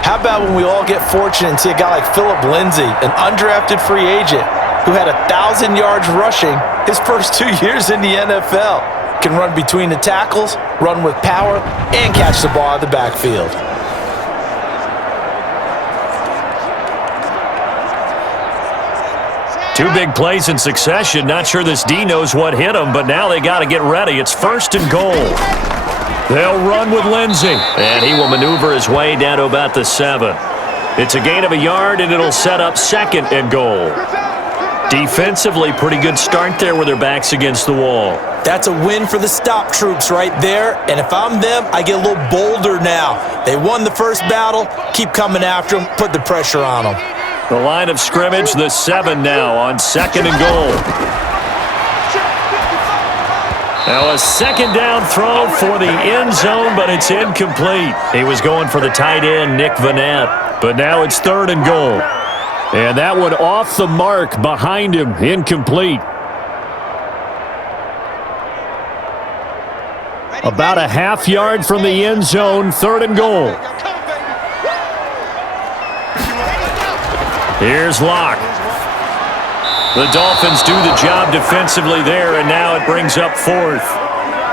How about when we all get fortunate and see a guy like Philip Lindsay, an undrafted free agent who had 1,000 yards rushing his first 2 years in the NFL. Can run between the tackles, run with power, and catch the ball out of the backfield. Two big plays in succession. Not sure this D knows what hit him, but now they got to get ready. It's 1st and goal. They'll run with Lindsey, and he will maneuver his way down to about the 7. It's a gain of a yard, and it'll set up 2nd and goal. Defensively, pretty good start there with their backs against the wall. That's a win for the stop troops right there, and if I'm them, I get a little bolder now. They won the first battle, keep coming after them, put the pressure on them. The line of scrimmage, the 7 now on 2nd and goal. Now a 2nd down throw for the end zone, but it's incomplete. He was going for the tight end, Nick Vanette, but now it's 3rd and goal. And that one off the mark behind him, incomplete. About a half yard from the end zone, 3rd and goal. Here's Locke. The Dolphins do the job defensively there, and now it brings up 4th.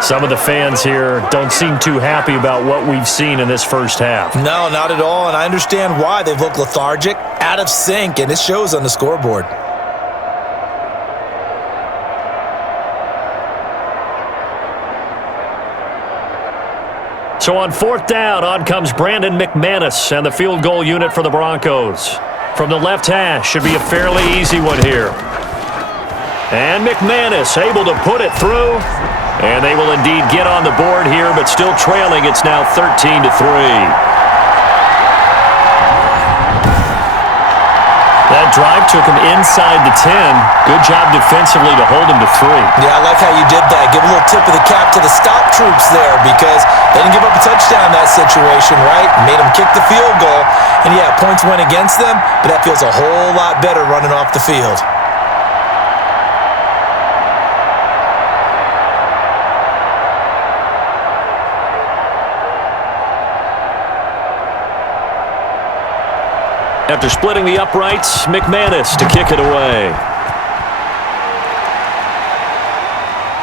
Some of the fans here don't seem too happy about what we've seen in this first half. No, not at all, and I understand why. They've looked lethargic, out of sync, and it shows on the scoreboard. So on 4th down, on comes Brandon McManus and the field goal unit for the Broncos. From the left hash, should be a fairly easy one here. And McManus able to put it through. And they will indeed get on the board here, but still trailing. It's now 13-3. That drive took him inside the 10. Good job defensively to hold him to 3. Yeah, I like how you did that. Give a little tip of the cap to the stop troops there because they didn't give up a touchdown in that situation, right? Made them kick the field goal. And yeah, points went against them, but that feels a whole lot better running off the field. After splitting the uprights, McManus to kick it away.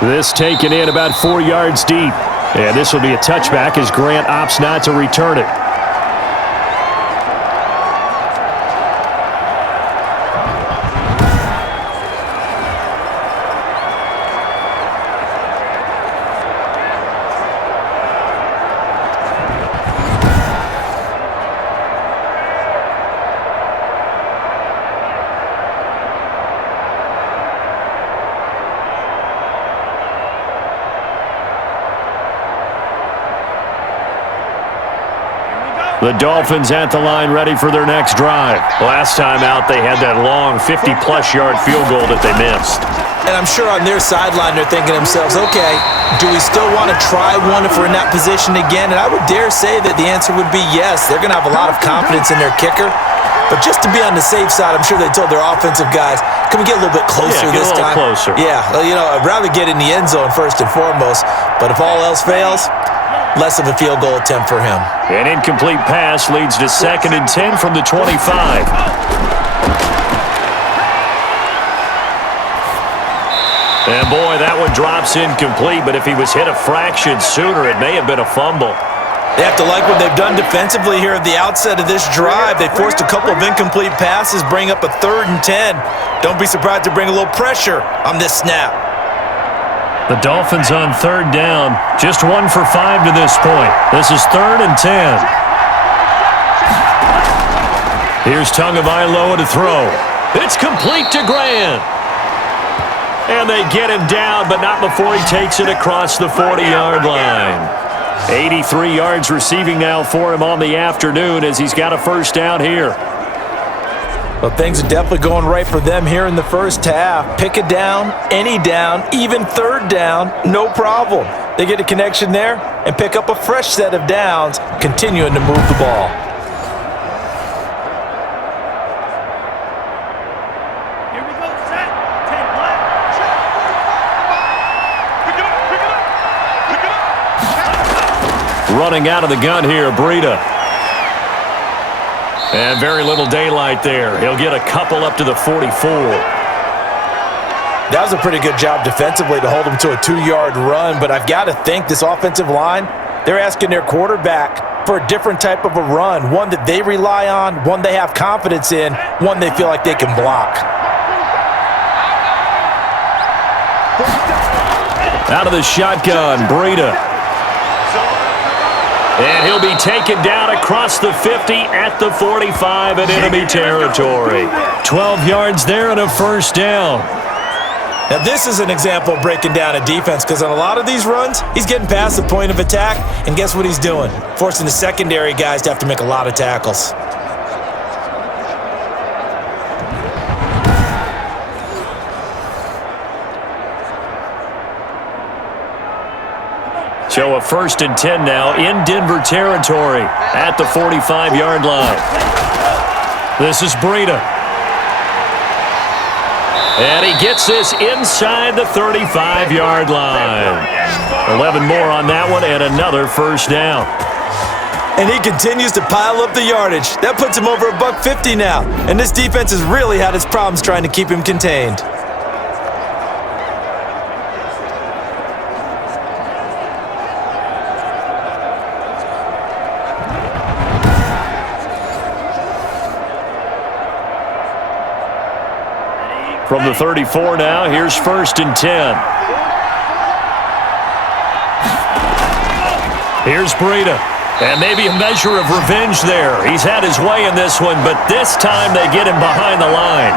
This taken in about 4 yards deep. And this will be a touchback as Grant opts not to return it. The Dolphins at the line ready for their next drive. Last time out, they had that long 50-plus yard field goal that they missed. And I'm sure on their sideline they're thinking to themselves, okay, do we still want to try one if we're in that position again? And I would dare say that the answer would be yes. They're going to have a lot of confidence in their kicker. But just to be on the safe side, I'm sure they told their offensive guys, can we get a little bit closer this time? Closer. Yeah, well, you know, I'd rather get in the end zone first and foremost. But if all else fails, less of a field goal attempt for him. An incomplete pass leads to 2nd and 10 from the 25. And boy, that one drops incomplete, but if he was hit a fraction sooner, it may have been a fumble. They have to like what they've done defensively here at the outset of this drive. They forced a couple of incomplete passes, bring up a 3rd and 10. Don't be surprised to bring a little pressure on this snap. The Dolphins on 3rd down, just 1 for 5 to this point. This is 3rd and 10. Here's Tagovailoa to throw. It's complete to Grant. And they get him down, but not before he takes it across the 40-yard line. 83 yards receiving now for him on the afternoon as he's got a first down here. Well, things are definitely going right for them here in the first half. Pick a down, any down, even 3rd down, no problem. They get a connection there and pick up a fresh set of downs, continuing to move the ball. Here we go, set, 10 black. Pick it up. Running out of the gun here, Breida. And very little daylight there. He'll get a couple up to the 44. That was a pretty good job defensively to hold him to a 2-yard run, but I've got to think this offensive line, they're asking their quarterback for a different type of a run, one that they rely on, one they have confidence in, one they feel like they can block. Out of the shotgun, Breida. And he'll be taken down across the 50 at the 45 in enemy territory. 12 yards there and a first down. Now, this is an example of breaking down a defense because on a lot of these runs, he's getting past the point of attack, and guess what he's doing? Forcing the secondary guys to have to make a lot of tackles. So a 1st and 10 now in Denver territory at the 45-yard line. This is Breida. And he gets this inside the 35-yard line. 11 more on that one and another first down. And he continues to pile up the yardage. That puts him over $150 now. And this defense has really had its problems trying to keep him contained. From the 34 now, here's 1st and 10. Here's Breida. And maybe a measure of revenge there. He's had his way in this one, but this time they get him behind the line.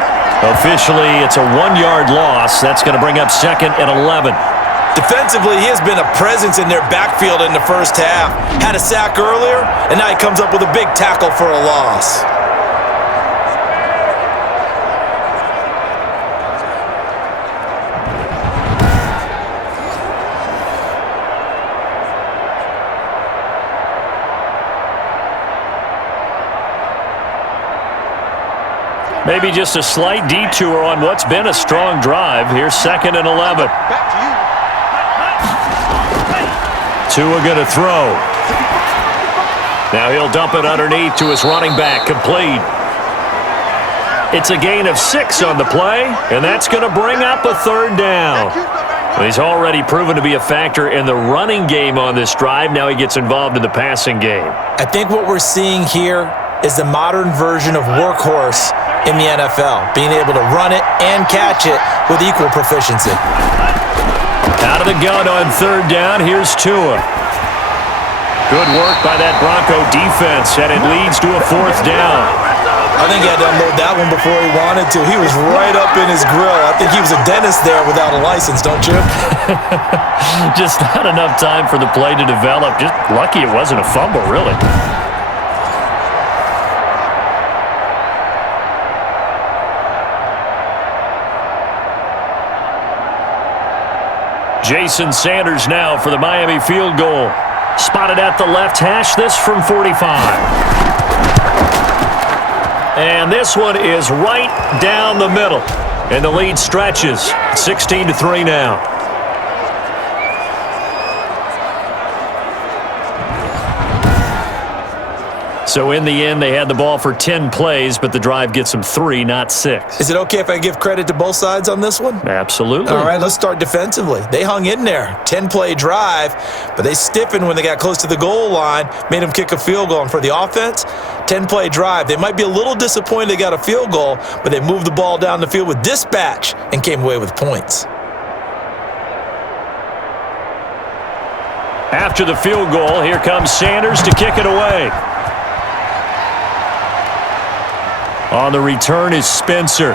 Officially, it's a 1-yard loss. That's going to bring up 2nd and 11. Defensively, he has been a presence in their backfield in the first half. Had a sack earlier, and now he comes up with a big tackle for a loss. Maybe just a slight detour on what's been a strong drive. Here's 2nd and 11. Tua going to throw. Now he'll dump it underneath to his running back. Complete. It's a gain of 6 on the play, and that's going to bring up a 3rd down. Well, he's already proven to be a factor in the running game on this drive. Now he gets involved in the passing game. I think what we're seeing here is the modern version of workhorse in the NFL, being able to run it and catch it with equal proficiency. Out of the gun on 3rd down, here's Tua. Good work by that Bronco defense, and it leads to a 4th down. I think he had to unload that one before he wanted to. He was right up in his grill. I think he was a dentist there without a license, don't you? Just not enough time for the play to develop. Just lucky it wasn't a fumble, really. Jason Sanders now for the Miami field goal. Spotted at the left hash, this from 45. And this one is right down the middle. And the lead stretches. 16-3 now. So in the end, they had the ball for 10 plays, but the drive gets them 3, not 6. Is it okay if I give credit to both sides on this one? Absolutely. All right, let's start defensively. They hung in there. 10-play drive, but they stiffened when they got close to the goal line, made them kick a field goal. And for the offense, 10-play drive. They might be a little disappointed they got a field goal, but they moved the ball down the field with dispatch and came away with points. After the field goal, here comes Sanders to kick it away. On the return is Spencer.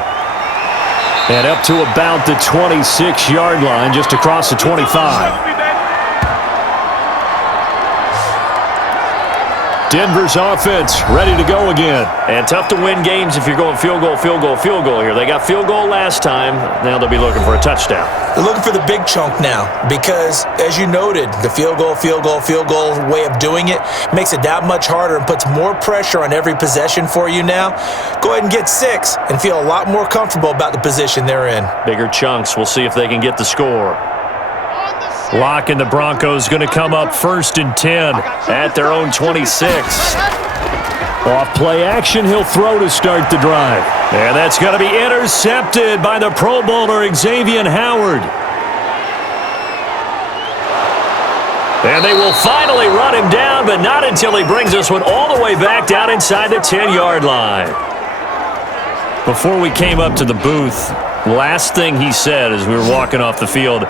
And up to about the 26-yard line, just across the 25. Denver's offense ready to go again. And tough to win games if you're going field goal, field goal, field goal here. They got field goal last time. Now they'll be looking for a touchdown. They're looking for the big chunk now because, as you noted, the field goal way of doing it makes it that much harder and puts more pressure on every possession for you now. Go ahead and get 6 and feel a lot more comfortable about the position they're in. Bigger chunks. We'll see if they can get the score. Locke and the Broncos going to come up 1st and 10 at their own 26. Off play action, he'll throw to start the drive. And that's going to be intercepted by the Pro Bowler Xavier Howard. And they will finally run him down, but not until he brings this one all the way back down inside the 10-yard line. Before we came up to the booth, last thing he said as we were walking off the field,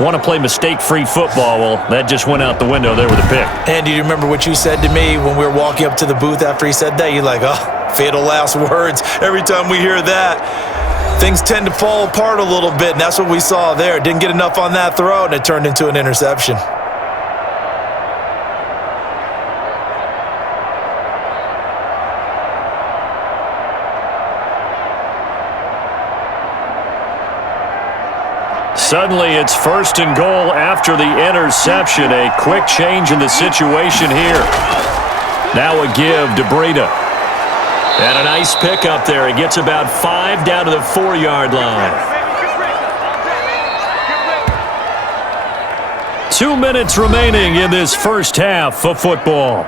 Want to play mistake-free football. Well, that just went out the window there with a pick. And do you remember what you said to me when we were walking up to the booth after he said that? You're like, oh, fatal last words. Every time we hear that, things tend to fall apart a little bit, and that's what we saw there. Didn't get enough on that throw, and it turned into an interception. Suddenly, it's 1st and goal after the interception. A quick change in the situation here. Now a give to Breida. And a nice pickup there. He gets about 5 down to the 4-yard line. 2 minutes remaining in this first half of football.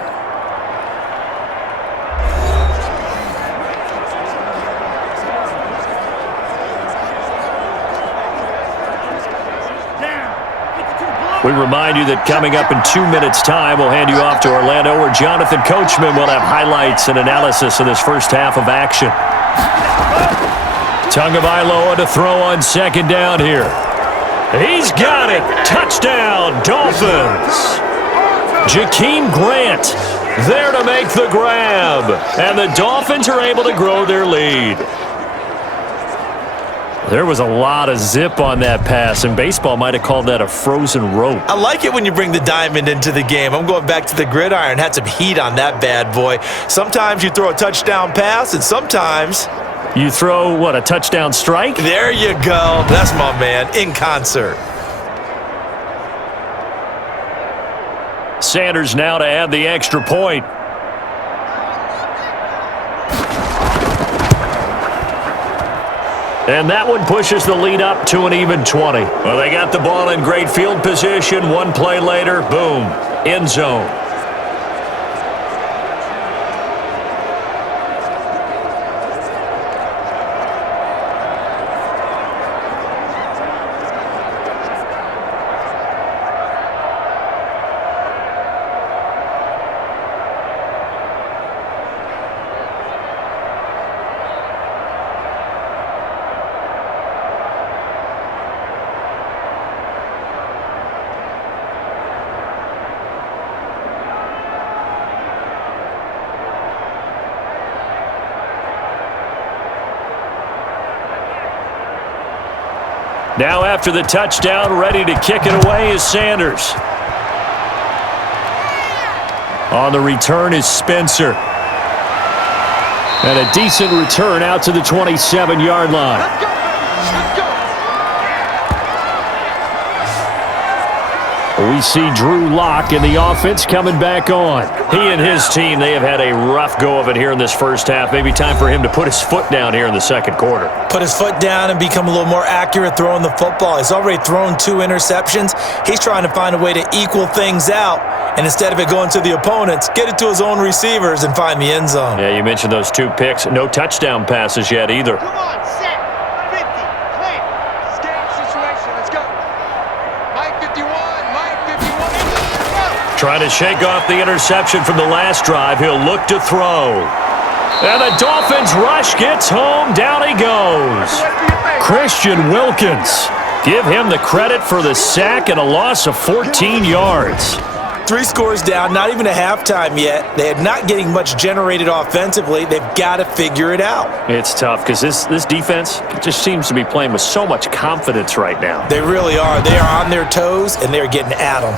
We remind you that coming up in 2 minutes' time, we'll hand you off to Orlando, where Jonathan Coachman will have highlights and analysis of this first half of action. Tagovailoa to throw on 2nd down here. He's got it. Touchdown, Dolphins. Jakeem Grant there to make the grab. And the Dolphins are able to grow their lead. There was a lot of zip on that pass, and baseball might have called that a frozen rope. I like it when you bring the diamond into the game. I'm going back to the gridiron. Had some heat on that bad boy. Sometimes you throw a touchdown pass, and sometimes you throw, what, a touchdown strike? There you go. That's my man, in concert. Sanders now to add the extra point. And that one pushes the lead up to an even 20. Well, they got the ball in great field position. One play later, boom, end zone. Now after the touchdown, ready to kick it away is Sanders. On the return is Spencer. And a decent return out to the 27-yard line. Let's go. We see Drew Lock in the offense coming back on. He and his team, they have had a rough go of it here in this first half. Maybe time for him to put his foot down here in the second quarter. Put his foot down and become a little more accurate throwing the football. He's already thrown 2 interceptions. He's trying to find a way to equal things out. And instead of it going to the opponents, get it to his own receivers and find the end zone. Yeah, you mentioned those 2 picks. No touchdown passes yet either. Come on, set. 50. Clean. Escape situation. Let's go. Mike 51. Mike 51. Trying to shake off the interception from the last drive. He'll look to throw. And the Dolphins rush gets home. Down he goes. Christian Wilkins. Give him the credit for the sack and a loss of 14 yards. 3 scores down, not even a halftime yet. They are not getting much generated offensively. They've got to figure it out. It's tough because this defense just seems to be playing with so much confidence right now. They really are. They are on their toes, and they're getting at them.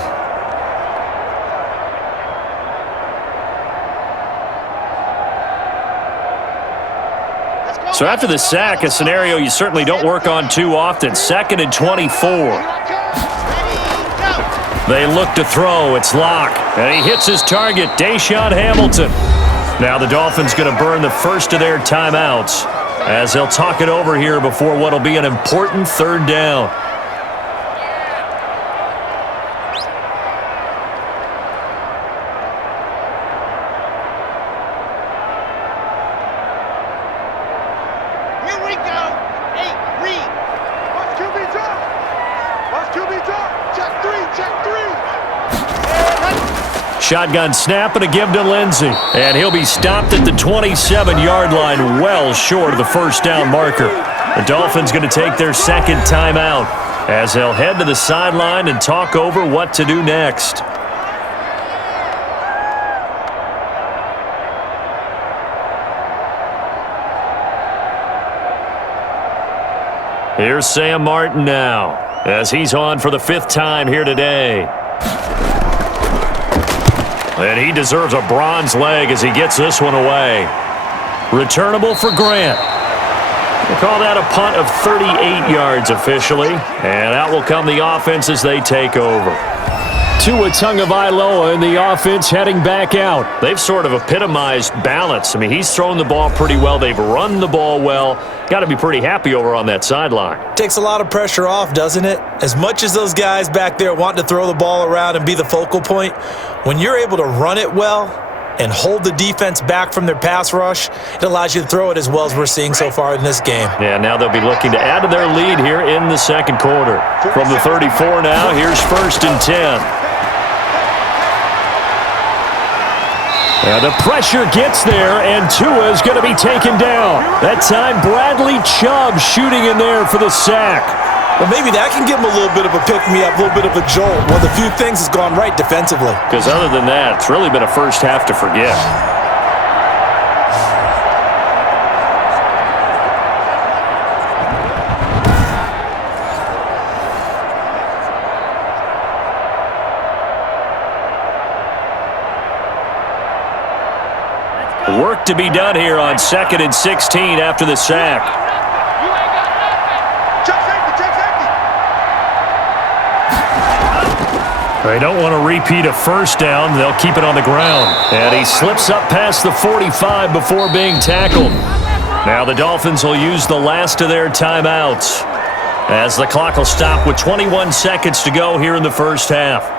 So after the sack, a scenario you certainly don't work on too often. 2nd and 24. They look to throw. It's Lock. And he hits his target, Deshaun Hamilton. Now the Dolphins going to burn the first of their timeouts as they'll talk it over here before what will be an important 3rd down. Here we go. 8, read. Watch QB drop. Watch QB drop. Check 3. Check 3. Shotgun snap and a give to Lindsey. And he'll be stopped at the 27-yard line, well short of the first down marker. The Dolphins going to take their 2nd timeout. as they'll head to the sideline and talk over what to do next. Here's Sam Martin now, as he's on for the 5th time here today. And he deserves a bronze leg as he gets this one away. Returnable for Grant. We'll call that a punt of 38 yards officially. And out will come the offense as they take over. Tua Tagovailoa in the offense heading back out. They've sort of epitomized balance. I mean, he's thrown the ball pretty well. They've run the ball well. Got to be pretty happy over on that sideline. Takes a lot of pressure off, doesn't it? As much as those guys back there want to throw the ball around and be the focal point, when you're able to run it well and hold the defense back from their pass rush, it allows you to throw it as well as we're seeing so far in this game. Yeah, now they'll be looking to add to their lead here in the second quarter. From the 34 now, here's 1st and 10. And the pressure gets there, and Tua is going to be taken down. That time, Bradley Chubb shooting in there for the sack. Well, maybe that can give him a little bit of a pick-me-up, a little bit of a jolt. One of the few things has gone right defensively. Because other than that, it's really been a first half to forget. Work to be done here on 2nd and 16 after the sack. They don't want to repeat a first down. They'll keep it on the ground. And he slips up past the 45 before being tackled. Now the Dolphins will use the last of their timeouts, as the clock will stop with 21 seconds to go here in the first half.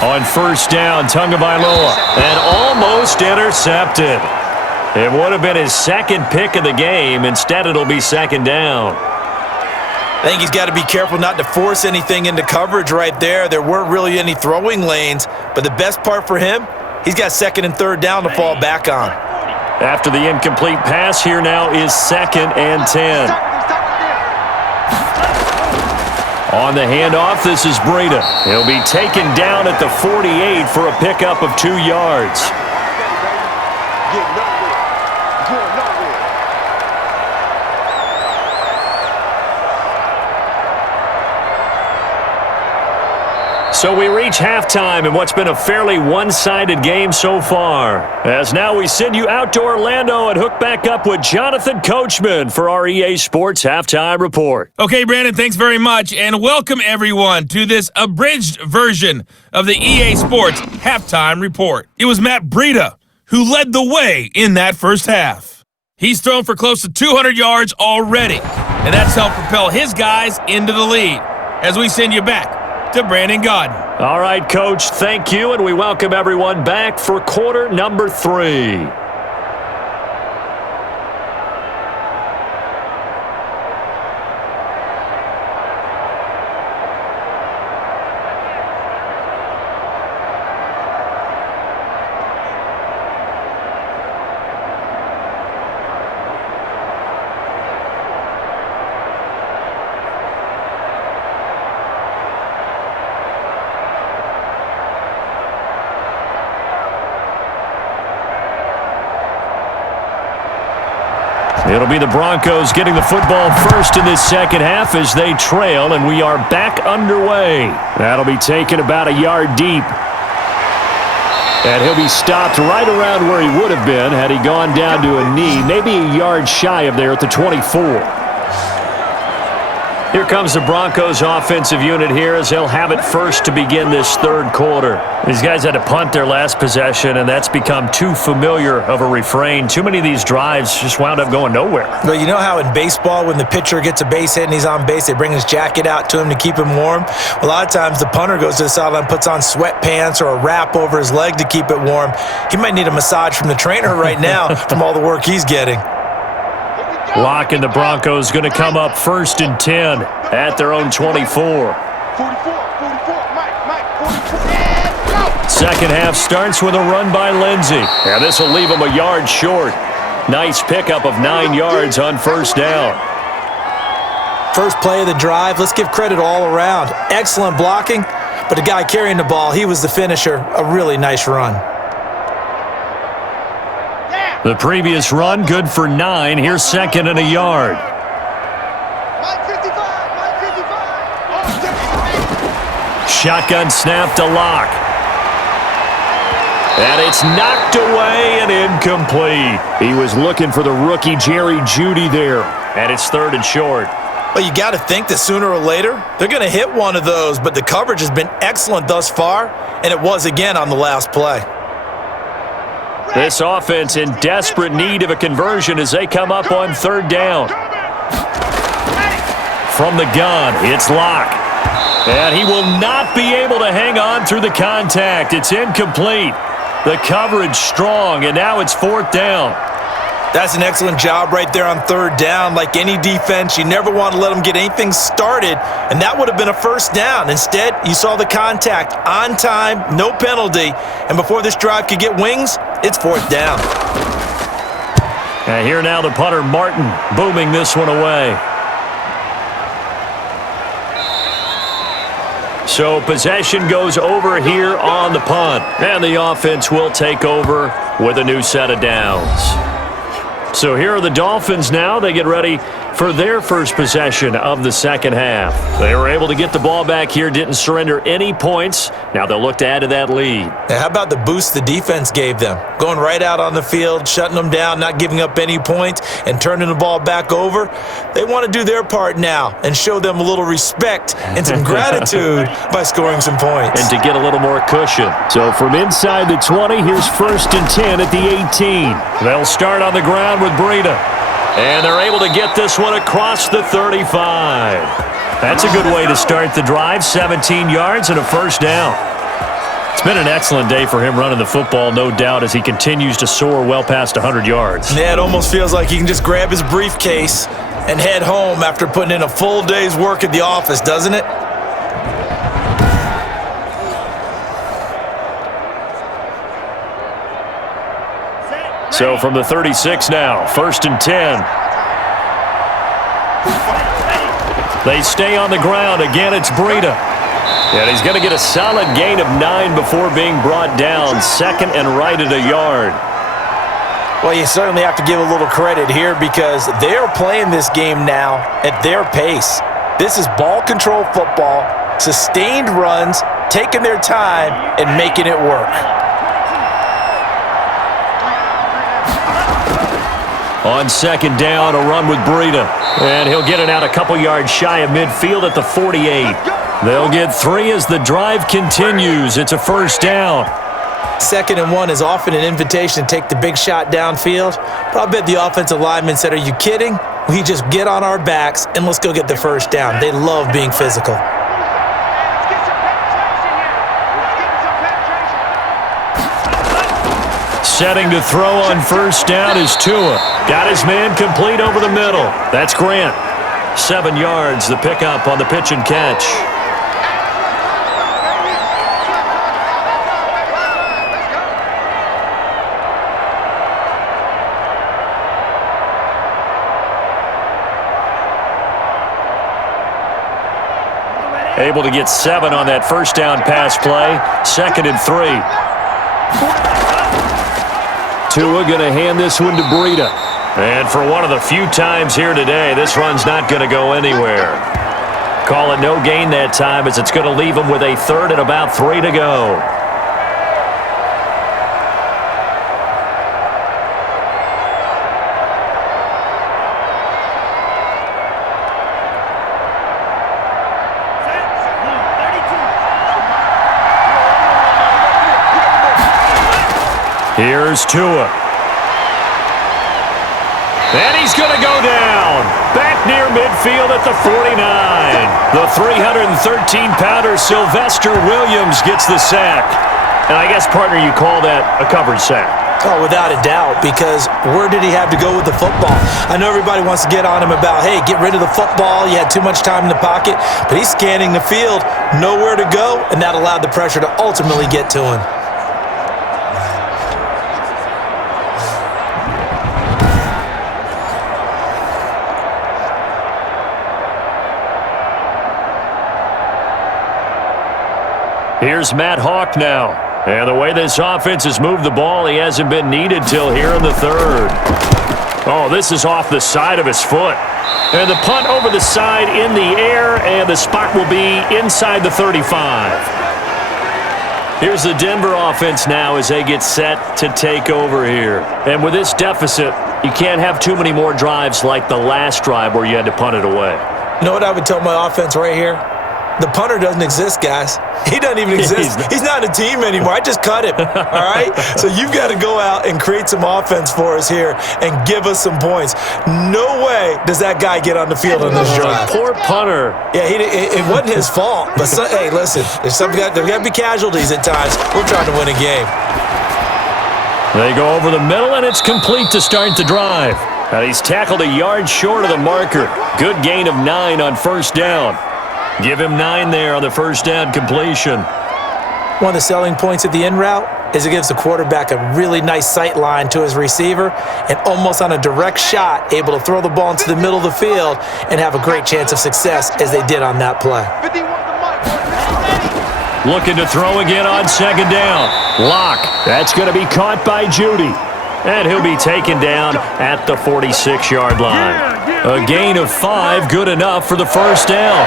On first down, Tagovailoa, and almost intercepted. It would have been his 2nd pick of the game. Instead, it'll be 2nd down. I think he's got to be careful not to force anything into coverage right there. There weren't really any throwing lanes, but the best part for him, he's got 2nd and 3rd down to fall back on. After the incomplete pass, here now is 2nd and 10. On the handoff, this is Breida. He'll be taken down at the 48 for a pickup of 2 yards. So we reach halftime in what's been a fairly one-sided game so far. As now we send you out to Orlando and hook back up with Jonathan Coachman for our EA Sports Halftime Report. Okay, Brandon, thanks very much, and welcome everyone to this abridged version of the EA Sports Halftime Report. It was Matt Breida who led the way in that first half. He's thrown for close to 200 yards already, and that's helped propel his guys into the lead. As we send you back to Brandon Godden. All right, Coach, thank you, and we welcome everyone back for quarter number 3. It'll be the Broncos getting the football first in this second half as they trail, and we are back underway. That'll be taken about a yard deep. And he'll be stopped right around where he would have been had he gone down to a knee, maybe a yard shy of there at the 24. Here comes the Broncos offensive unit here as they'll have it first to begin this third quarter. These guys had to punt their last possession, and that's become too familiar of a refrain. Too many of these drives just wound up going nowhere. Well, you know how in baseball when the pitcher gets a base hit and he's on base, they bring his jacket out to him to keep him warm? Well, a lot of times the punter goes to the sideline, puts on sweatpants or a wrap over his leg to keep it warm. He might need a massage from the trainer right now from all the work he's getting. Locke and the Broncos going to come up 1st and 10 at their own 24. 44, Mike, 44. Second half starts with a run by Lindsey. And this will leave him a yard short. Nice pickup of 9 yards on first down. First play of the drive, let's give credit all around. Excellent blocking, but the guy carrying the ball, he was the finisher. A really nice run. The previous run, good for 9. Here's 2nd and a yard. Mike 55, Mike 55. Shotgun snap to Locke. And it's knocked away and incomplete. He was looking for the rookie Jerry Jeudy there. And it's 3rd and short. Well, you got to think that sooner or later, they're going to hit one of those, but the coverage has been excellent thus far, and it was again on the last play. This offense in desperate need of a conversion as they come up on 3rd down. From the gun, it's Locke. And he will not be able to hang on through the contact. It's incomplete. The coverage strong, and now it's 4th down. That's an excellent job right there on 3rd down. Like any defense, you never want to let them get anything started, and that would have been a 1st down. Instead, you saw the contact on time, no penalty, and before this drive could get wings, it's 4th down. And here now the punter, Martin, booming this one away. So possession goes over here on the punt, and the offense will take over with a new set of downs. So here are the Dolphins now. They get ready for their first possession of the second half. They were able to get the ball back here, didn't surrender any points. Now they'll look to add to that lead. Now, how about the boost the defense gave them? Going right out on the field, shutting them down, not giving up any points, and turning the ball back over. They want to do their part now and show them a little respect and some gratitude by scoring some points. And to get a little more cushion. So from inside the 20, here's 1st and 10 at the 18. They'll start on the ground with Breida. And they're able to get this one across the 35. That's a good way to start the drive. 17 yards and a 1st down. It's been an excellent day for him running the football, no doubt, as he continues to soar well past 100 yards. Yeah, it almost feels like he can just grab his briefcase and head home after putting in a full day's work at the office, doesn't it? So from the 36 now, 1st and 10. They stay on the ground. Again, it's Breida. And he's going to get a solid gain of 9 before being brought down. 2nd and right at a yard. Well, you certainly have to give a little credit here because they're playing this game now at their pace. This is ball control football, sustained runs, taking their time, and making it work. On 2nd down, a run with Breida. And he'll get it out a couple yards shy of midfield at the 48. They'll get 3 as the drive continues. It's a 1st down. 2nd and 1 is often an invitation to take the big shot downfield. But I bet the offensive linemen said, are you kidding? We just get on our backs and let's go get the 1st down. They love being physical. Setting to throw on 1st down is Tua. Got his man complete over the middle. That's Grant. 7 yards, the pickup on the pitch and catch. Able to get 7 on that 1st down pass play. 2nd and 3. Tua going to hand this one to Breida. And for one of the few times here today, this run's not going to go anywhere. Call it no gain that time as it's going to leave him with a 3rd and about 3 to go. Here's Tua. And he's going to go down. Back near midfield at the 49. The 313-pounder Sylvester Williams gets the sack. And I guess, partner, you call that a coverage sack. Oh, without a doubt, because where did he have to go with the football? I know everybody wants to get on him about, hey, get rid of the football. You had too much time in the pocket. But he's scanning the field, nowhere to go, and that allowed the pressure to ultimately get to him. Here's Matt Hawk now. And the way this offense has moved the ball, he hasn't been needed till here in the third. Oh, this is off the side of his foot. And the punt over the side in the air, and the spot will be inside the 35. Here's the Denver offense now as they get set to take over here. And with this deficit, you can't have too many more drives like the last drive where you had to punt it away. You know what I would tell my offense right here? The punter doesn't exist, guys. He doesn't even exist. He's not a team anymore. I just cut him, all right? So you've got to go out and create some offense for us here and give us some points. No way does that guy get on the field on this drive. Poor punter. Yeah, it wasn't his fault. But, hey, listen, there's got to be casualties at times. We're trying to win a game. They go over the middle, and it's complete to start the drive. And he's tackled a yard short of the marker. Good gain of 9 on first down. Give him 9 there on the first down completion. One of the selling points of the in route is it gives the quarterback a really nice sight line to his receiver and almost on a direct shot able to throw the ball into the middle of the field and have a great chance of success as they did on that play. Looking to throw again on second down. Locke. That's going to be caught by Judy. And he'll be taken down at the 46-yard line. A gain of 5, good enough for the first down.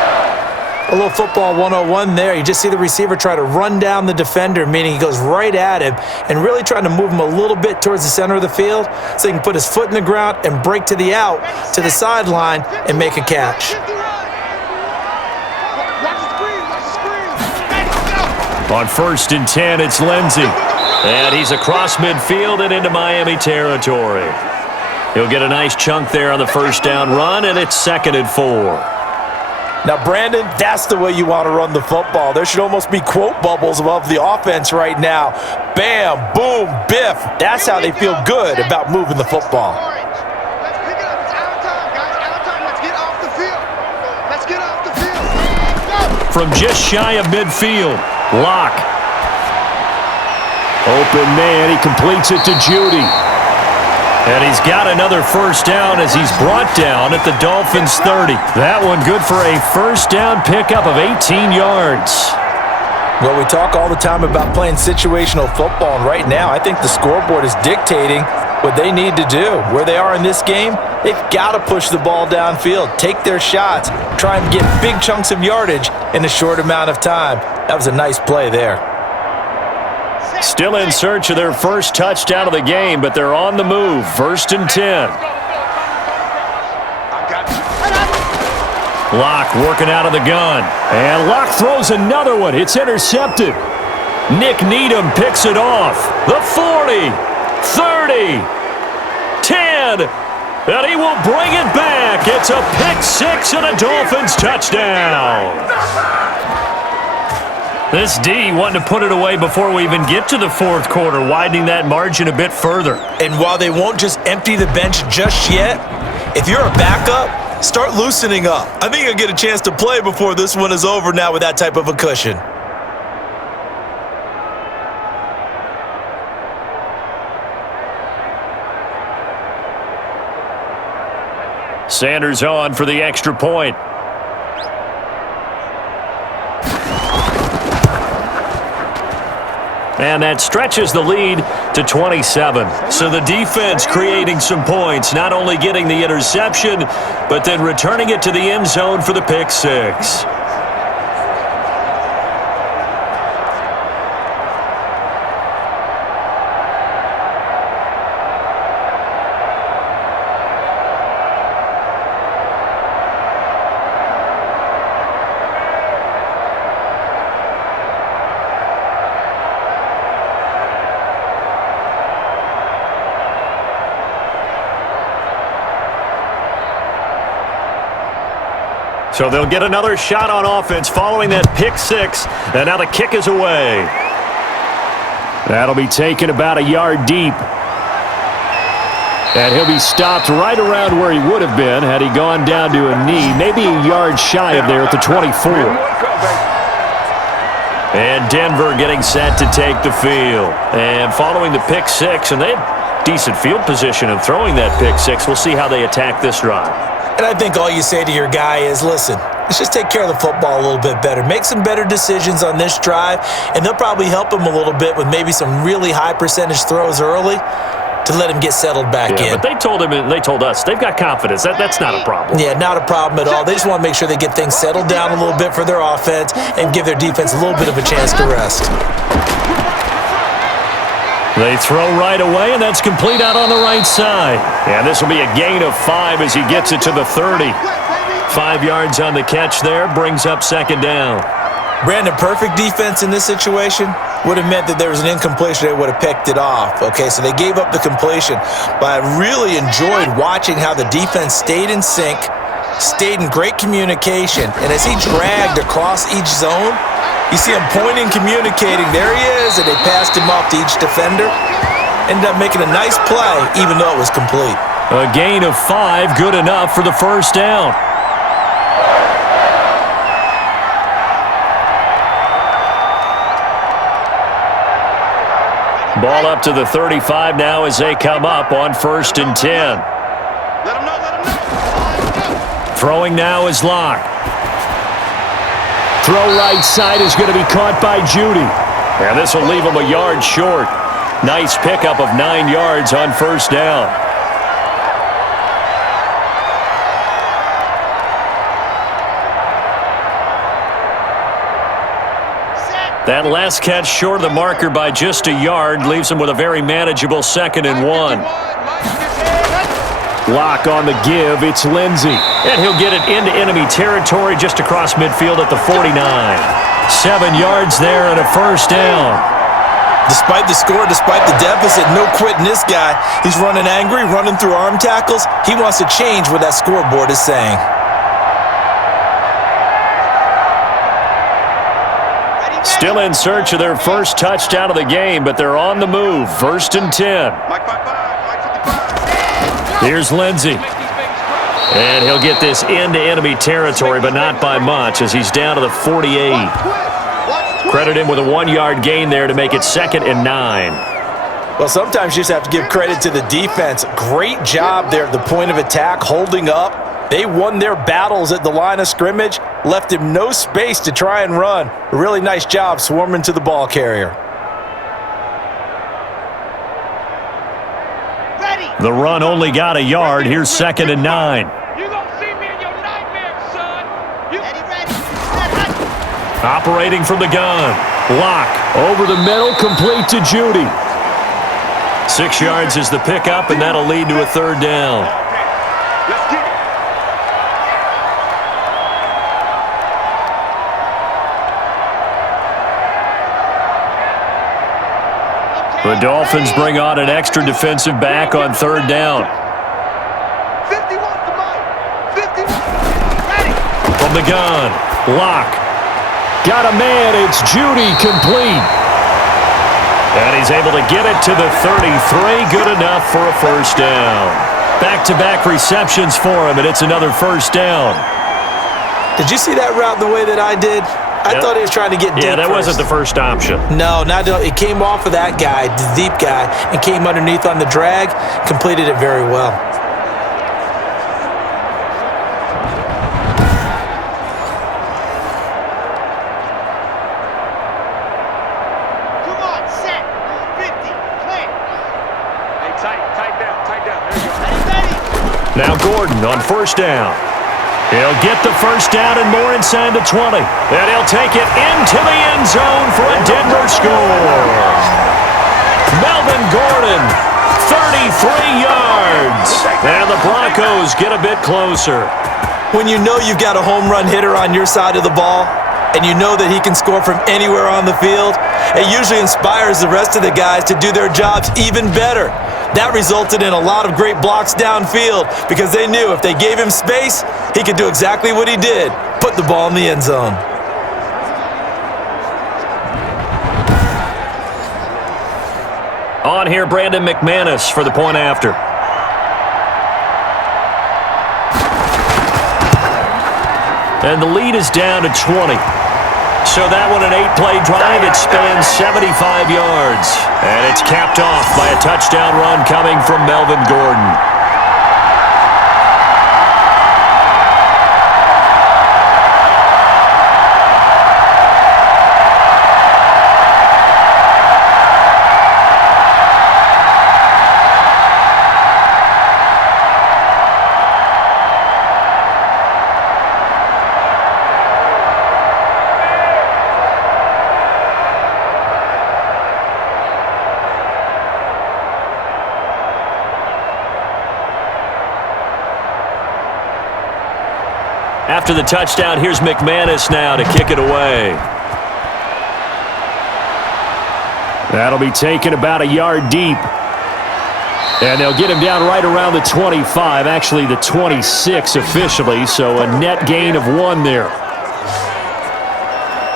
A little football 101 there. You just see the receiver try to run down the defender, meaning he goes right at him and really trying to move him a little bit towards the center of the field so he can put his foot in the ground and break to the out, to the sideline, and make a catch. On 1st and 10, it's Lindsey. And he's across midfield and into Miami territory. He'll get a nice chunk there on the first down run, and it's 2nd and 4. Now, Brandon, that's the way you want to run the football. There should almost be quote bubbles above the offense right now. Bam, boom, biff. That's how they feel good about moving the football. Let's pick it up. It's out of time, guys. Out of time. Let's get off the field. Let's get off the field. Go. From just shy of midfield, Locke. Open man, he completes it to Judy. And he's got another first down as he's brought down at the Dolphins' 30. That one good for a first down pickup of 18 yards. Well, we talk all the time about playing situational football, and right now I think the scoreboard is dictating what they need to do. Where they are in this game, they've got to push the ball downfield, take their shots, try and get big chunks of yardage in a short amount of time. That was a nice play there. Still in search of their first touchdown of the game, but they're on the move. 1st and 10. Locke working out of the gun. And Locke throws another one. It's intercepted. Nick Needham picks it off. The 40, 30, 10. And he will bring it back. It's a pick 6 and a Dolphins touchdown. This D wanting to put it away before we even get to the 4th quarter, widening that margin a bit further. And while they won't just empty the bench just yet, if you're a backup, start loosening up. I think you'll get a chance to play before this one is over now with that type of a cushion. Sanders on for the extra point. And that stretches the lead to 27. So the defense creating some points, not only getting the interception, but then returning it to the end zone for the pick 6. So they'll get another shot on offense following that pick 6, and now the kick is away. That'll be taken about a yard deep. And he'll be stopped right around where he would have been had he gone down to a knee, maybe a yard shy of there at the 24. And Denver getting set to take the field. And following the pick six, and they had decent field position in throwing that pick six. We'll see how they attack this drive. And I think all you say to your guy is, listen, let's just take care of the football a little bit better. Make some better decisions on this drive, and they'll probably help him a little bit with maybe some really high percentage throws early to let him get settled back in. But they told him and they told us they've got confidence. That's not a problem. Yeah, not a problem at all. They just want to make sure they get things settled down a little bit for their offense and give their defense a little bit of a chance to rest. They throw right away, and that's complete out on the right side. And this will be a gain of 5 as he gets it to the 30. 5 yards on the catch there, brings up second down. Brandon, perfect defense in this situation would have meant that there was an incompletion. They would have picked it off. Okay, so they gave up the completion. But I really enjoyed watching how the defense stayed in sync, stayed in great communication, and as he dragged across each zone, you see him pointing, communicating. There he is, and they passed him off to each defender. Ended up making a nice play, even though it was complete. A gain of 5, good enough for the first down. Ball up to the 35 now as they come up on 1st and 10. Let him know. Throwing now is Locke. Throw right side is going to be caught by Judy. And this will leave him a yard short. Nice pickup of 9 yards on first down. That last catch short of the marker by just a yard leaves him with a very manageable 2nd and 1. Lock on the give, it's Lindsey. And he'll get it into enemy territory just across midfield at the 49. 7 yards there and a first down. Despite the score, despite the deficit, no quitting this guy. He's running angry, running through arm tackles. He wants to change what that scoreboard is saying. Still in search of their first touchdown of the game, but they're on the move. 1st and 10. Here's Lindsey. And he'll get this into enemy territory, but not by much as he's down to the 48. Credit him with a 1-yard gain there to make it 2nd and 9. Well, sometimes you just have to give credit to the defense. Great job there at the point of attack, holding up. They won their battles at the line of scrimmage, left him no space to try and run. A really nice job swarming to the ball carrier. The run only got a yard. Here's 2nd and 9. You gonna see me in your nightmares, son. Operating from the gun. Lock over the middle, complete to Judy. 6 yards is the pickup, and that'll lead to a 3rd down. Let's get it. The Dolphins bring on an extra defensive back on 3rd down. 51 to Mike. 51. Ready. From the gun, Lock. Got a man, it's Judy, complete. And he's able to get it to the 33, good enough for a first down. Back-to-back receptions for him, and it's another first down. Did you see that route the way that I did? I thought he was trying to get deep. Yeah, that first. wasn't the first option. No, it came off of that guy, the deep guy, and came underneath on the drag, completed it very well. Come on, set. 50. Clear. Hey, tight down. There you go. Ready. Now Gordon on first down. He'll get the first down and more inside the 20. And he'll take it into the end zone for a Denver score. Melvin Gordon, 33 yards. And the Broncos get a bit closer. When you know you've got a home run hitter on your side of the ball, and you know that he can score from anywhere on the field, it usually inspires the rest of the guys to do their jobs even better. That resulted in a lot of great blocks downfield because they knew if they gave him space, he could do exactly what he did, put the ball in the end zone. On here, Brandon McManus for the point after. And the lead is down to 20. So that one an 8-play drive. It spans 75 yards. And it's capped off by a touchdown run coming from Melvin Gordon. After the touchdown, here's McManus now to kick it away. That'll be taken about a yard deep. And they'll get him down right around the 25, actually the 26 officially, so a net gain of 1 there.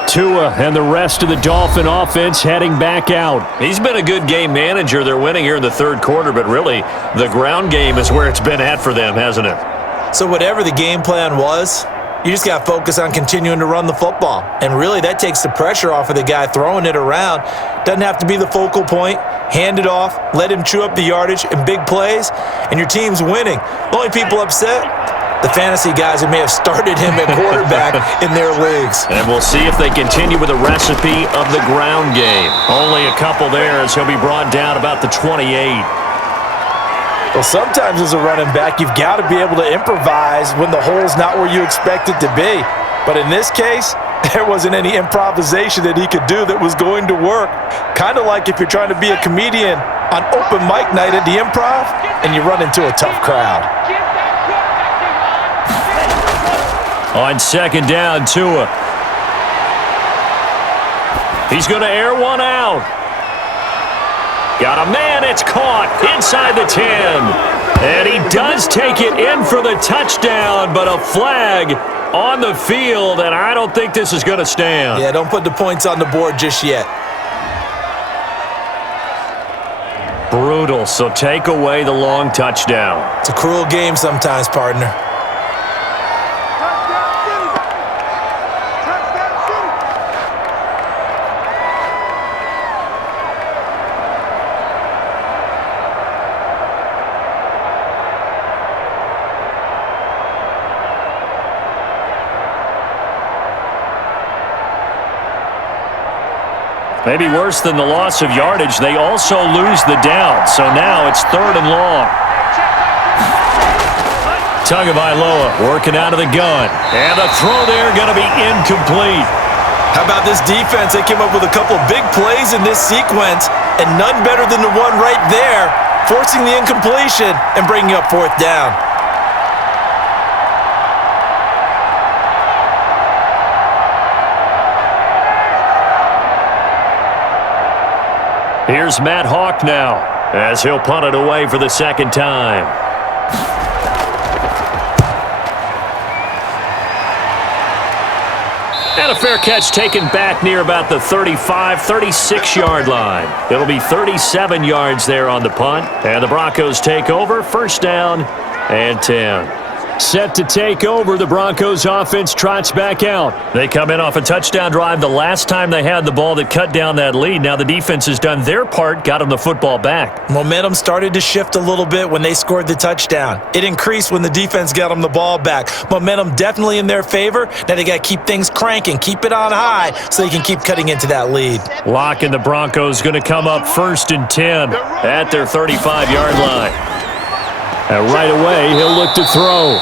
Tua and the rest of the Dolphin offense heading back out. He's been a good game manager. They're winning here in the third quarter, but really the ground game is where it's been at for them, hasn't it? So whatever the game plan was, you just got to focus on continuing to run the football. And really, that takes the pressure off of the guy throwing it around. Doesn't have to be the focal point. Hand it off. Let him chew up the yardage in big plays, and your team's winning. The only people upset, the fantasy guys who may have started him at quarterback in their leagues. And we'll see if they continue with the recipe of the ground game. Only a couple there as he'll be brought down about the 28. Well, sometimes as a running back, you've got to be able to improvise when the hole's not where you expect it to be. But in this case, there wasn't any improvisation that he could do that was going to work. Kind of like if you're trying to be a comedian on open mic night at the Improv and you run into a tough crowd. On second down, Tua. He's going to air one out. Got a man, it's caught inside the 10. And he does take it in for the touchdown, but a flag on the field, and I don't think this is going to stand. Yeah, don't put the points on the board just yet. Brutal, so take away the long touchdown. It's a cruel game sometimes, partner. Maybe worse than the loss of yardage, they also lose the down. So now it's 3rd and long. Tagovailoa working out of the gun. And the throw there going to be incomplete. How about this defense? They came up with a couple big plays in this sequence, and none better than the one right there, forcing the incompletion and bringing up 4th down. Here's Matt Hawk now as he'll punt it away for the second time. And a fair catch taken back near about the 35, 36-yard line. It'll be 37 yards there on the punt. And the Broncos take over, 1st down and 10. Set to take over, the Broncos offense trots back out. They come in off a touchdown drive the last time they had the ball that cut down that lead. Now the defense has done their part, got them the football back. Momentum started to shift a little bit when they scored the touchdown. It increased when the defense got them the ball back. Momentum definitely in their favor. Now they got to keep things cranking, keep it on high so they can keep cutting into that lead. Lock and the Broncos going to come up 1st and 10 at their 35-yard line. And right away, he'll look to throw.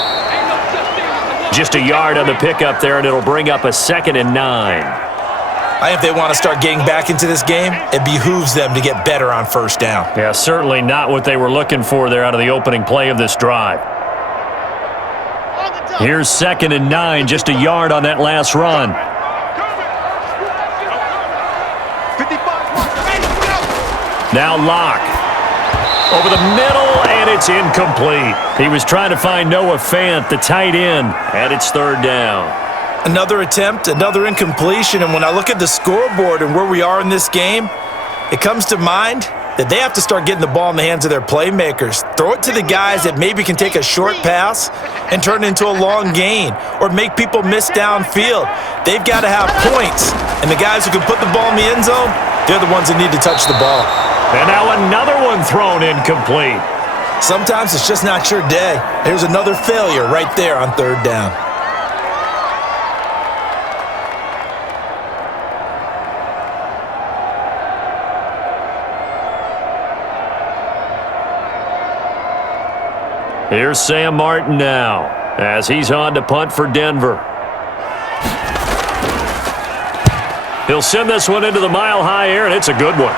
Just a yard on the pickup there, and it'll bring up a 2nd and 9. I think if they want to start getting back into this game, it behooves them to get better on 1st down. Yeah, certainly not what they were looking for there out of the opening play of this drive. Here's 2nd and 9, just a yard on that last run. Now Locke. Over the middle, and it's incomplete. He was trying to find Noah Fant, the tight end, and it's 3rd down. Another attempt, another incompletion, and when I look at the scoreboard and where we are in this game, it comes to mind that they have to start getting the ball in the hands of their playmakers. Throw it to the guys that maybe can take a short pass and turn it into a long gain or make people miss downfield. They've got to have points, and the guys who can put the ball in the end zone, they're the ones that need to touch the ball. And now another one thrown incomplete. Sometimes it's just not your day. There's another failure right there on third down. Here's Sam Martin now as he's on to punt for Denver. He'll send this one into the mile-high air, and it's a good one.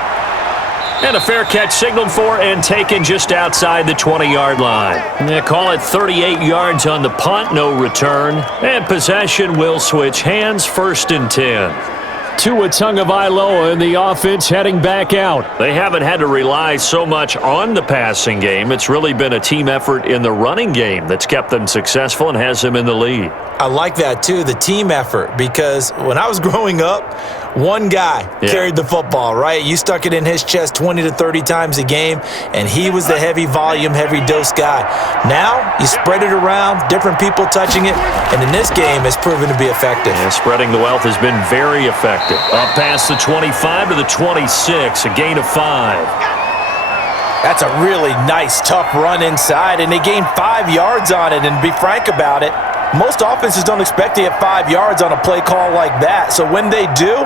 And a fair catch signaled for and taken just outside the 20-yard line. They call it 38 yards on the punt, no return. And possession will switch hands, 1st and 10. Tua Tagovailoa in the offense heading back out. They haven't had to rely so much on the passing game. It's really been a team effort in the running game that's kept them successful and has them in the lead. I like that, too, the team effort, because when I was growing up, one guy carried the football, right? You stuck it in his chest 20 to 30 times a game, and he was the heavy volume, heavy dose guy. Now, you spread it around, different people touching it, and in this game, it's proven to be effective. And spreading the wealth has been very effective. Up past the 25 to the 26, a gain of 5. That's a really nice, tough run inside, and they gained 5 yards on it, and to be frank about it, most offenses don't expect to get 5 yards on a play call like that. So when they do,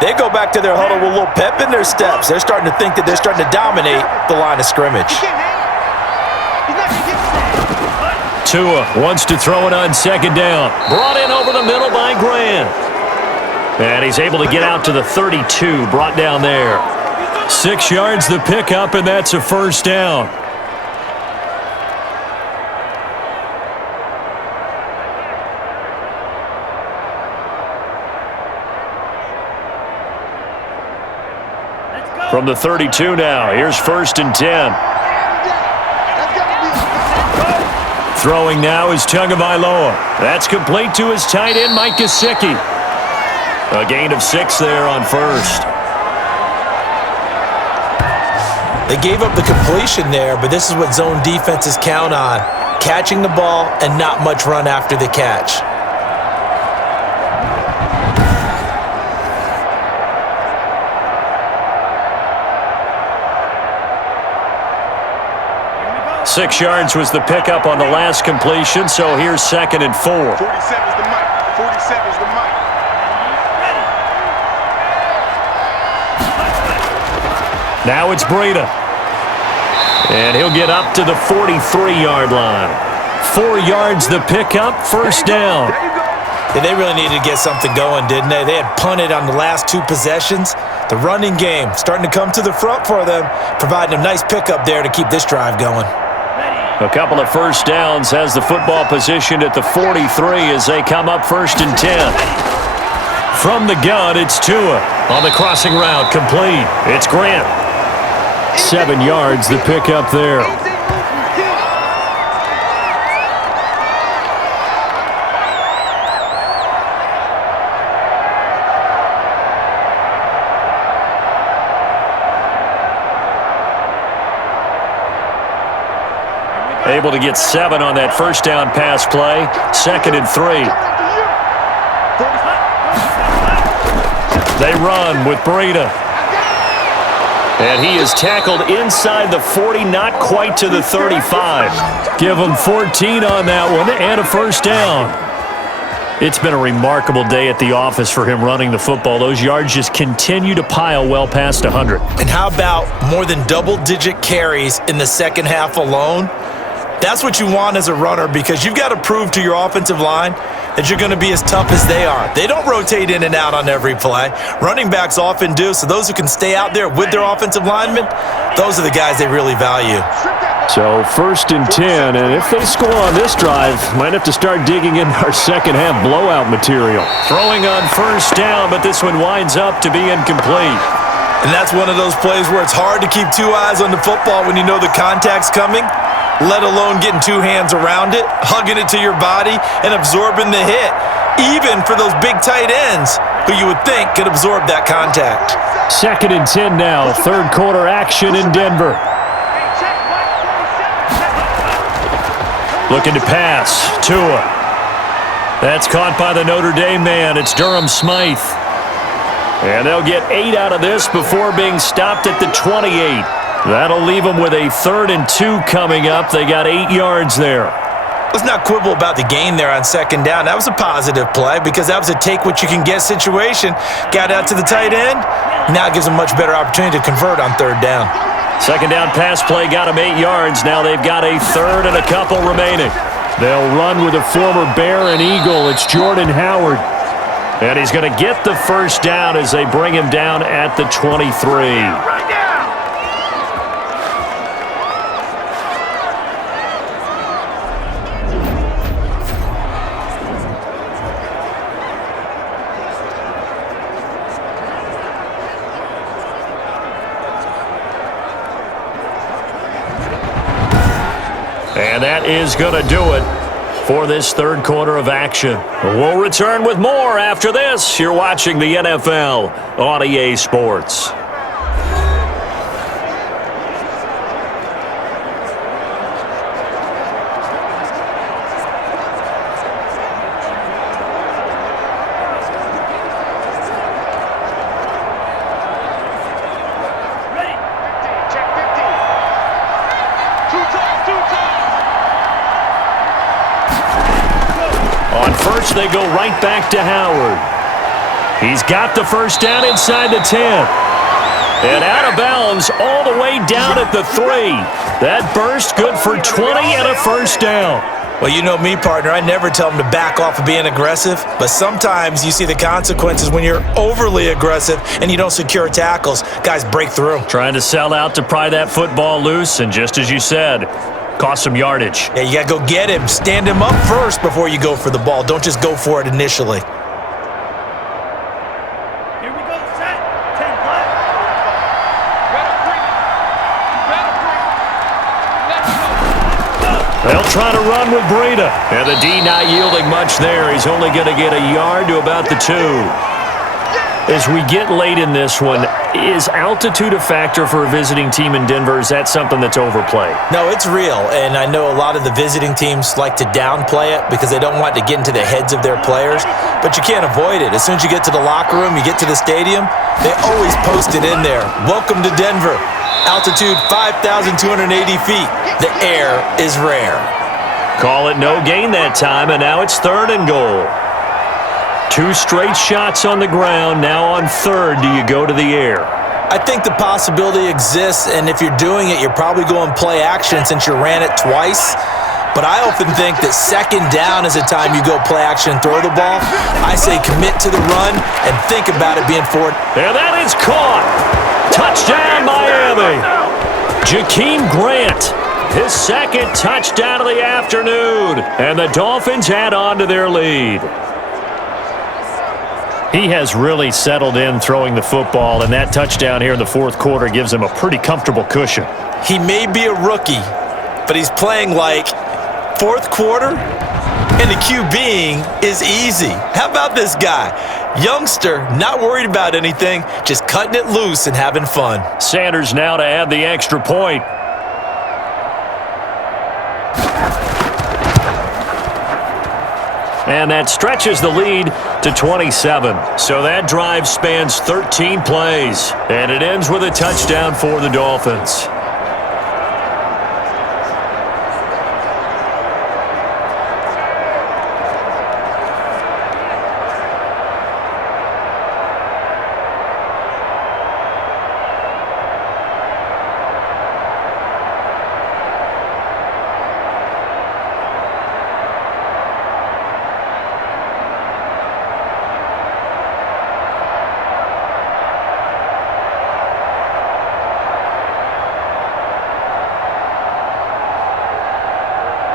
they go back to their huddle with a little pep in their steps. They're starting to think that they're starting to dominate the line of scrimmage. Tua wants to throw it on 2nd down. Brought in over the middle by Grant. And he's able to get out to the 32, brought down there. 6 yards the pickup, and that's a 1st down. From the 32 now, here's 1st and 10. Throwing now is Tagovailoa. That's complete to his tight end, Mike Gesicki. A gain of 6 there on 1st. They gave up the completion there, but this is what zone defenses count on. Catching the ball and not much run after the catch. Six yards was the pickup on the last completion, so here's 2nd and 4. 47's the mic. 47's the mic. Now it's Breida. And he'll get up to the 43-yard line. 4 yards the pickup, 1st down. Yeah, they really needed to get something going, didn't they? They had punted on the last 2 possessions. The running game starting to come to the front for them, providing a nice pickup there to keep this drive going. A couple of 1st downs, has the football positioned at the 43 as they come up 1st and 10. From the gun, it's Tua on the crossing route, complete. It's Grant. 7 yards, the pickup there. Able to get 7 on that 1st down pass play. 2nd and 3. They run with Breida. And he is tackled inside the 40, not quite to the 35. Give him 14 on that one and a 1st down. It's been a remarkable day at the office for him running the football. Those yards just continue to pile well past 100. And how about more than double-digit carries in the second half alone? That's what you want as a runner, because you've got to prove to your offensive line that you're going to be as tough as they are. They don't rotate in and out on every play. Running backs often do, so those who can stay out there with their offensive linemen, those are the guys they really value. So 1st and 10, and if they score on this drive, might have to start digging in our second half blowout material. Throwing on 1st down, but this one winds up to be incomplete. And that's one of those plays where it's hard to keep 2 eyes on the football when you know the contact's coming, let alone getting 2 hands around it, hugging it to your body, and absorbing the hit. Even for those big tight ends, who you would think could absorb that contact. 2nd and 10 now. Third quarter action in Denver. Looking to pass. Tua. That's caught by the Notre Dame man. It's Durham Smythe. And they'll get 8 out of this before being stopped at the 28. That'll leave them with a 3rd and 2 coming up. They got 8 yards there. Let's not quibble about the gain there on 2nd down. That was a positive play because that was a take-what-you-can-get situation. Got out to the tight end. Now it gives them a much better opportunity to convert on 3rd down. 2nd down pass play got them 8 yards. Now they've got a 3rd and a couple remaining. They'll run with a former Bear and Eagle. It's Jordan Howard. And he's going to get the first down as they bring him down at the 23. And that is going to do it for this third quarter of action. We'll return with more after this. You're watching the NFL on EA Sports. They go right back to Howard. He's got the first down inside the 10. And out of bounds all the way down at the 3. That burst good for 20 and a first down. Well, you know me, partner. I never tell them to back off of being aggressive. But sometimes you see the consequences when you're overly aggressive and you don't secure tackles. Guys break through. Trying to sell out to pry that football loose. And just as you said, cost some yardage. Yeah, you got to go get him. Stand him up first before you go for the ball. Don't just go for it initially. Here we go, set. 10 play. They'll try to run with Breida. And the D not yielding much there. He's only going to get a yard to about the 2. As we get late in this one, is altitude a factor for a visiting team in Denver? Is that something that's overplayed? No, it's real, and I know a lot of the visiting teams like to downplay it because they don't want to get into the heads of their players, but you can't avoid it. As soon as you get to the locker room, you get to the stadium, they always post it in there. Welcome to Denver. Altitude 5,280 feet. The air is rare. Call it no gain that time, and now it's 3rd and goal. 2 straight shots on the ground. Now on 3rd, do you go to the air? I think the possibility exists, and if you're doing it, you're probably going play action since you ran it twice. But I often think that 2nd down is the time you go play action and throw the ball. I say commit to the run and think about it being forward. And that is caught. Touchdown, Miami. Jakeem Grant, his 2nd touchdown of the afternoon. And the Dolphins add on to their lead. He has really settled in throwing the football, and that touchdown here in the 4th quarter gives him a pretty comfortable cushion. He may be a rookie, but he's playing like 4th quarter, and the QBing is easy. How about this guy? Youngster, not worried about anything, just cutting it loose and having fun. Sanders now to add the extra point. And that stretches the lead to 27. So that drive spans 13 plays. And it ends with a touchdown for the Dolphins.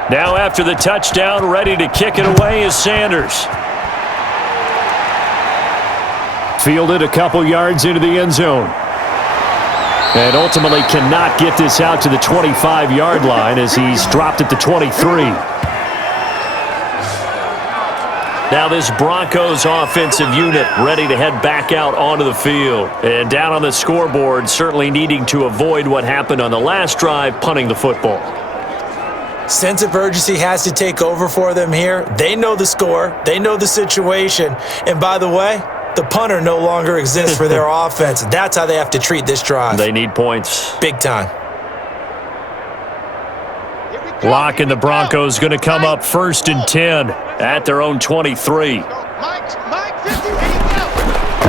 Now after the touchdown, ready to kick it away is Sanders. Fielded a couple yards into the end zone. And ultimately cannot get this out to the 25-yard line as he's dropped at the 23. Now this Broncos offensive unit ready to head back out onto the field. And down on the scoreboard, certainly needing to avoid what happened on the last drive, punting the football. Sense of urgency has to take over for them here. They know the score. They know the situation. And by the way, the punter no longer exists for their offense. That's how they have to treat this drive. They need points. Big time. Locke and the Broncos going to come up 1st and 10 at their own 23. And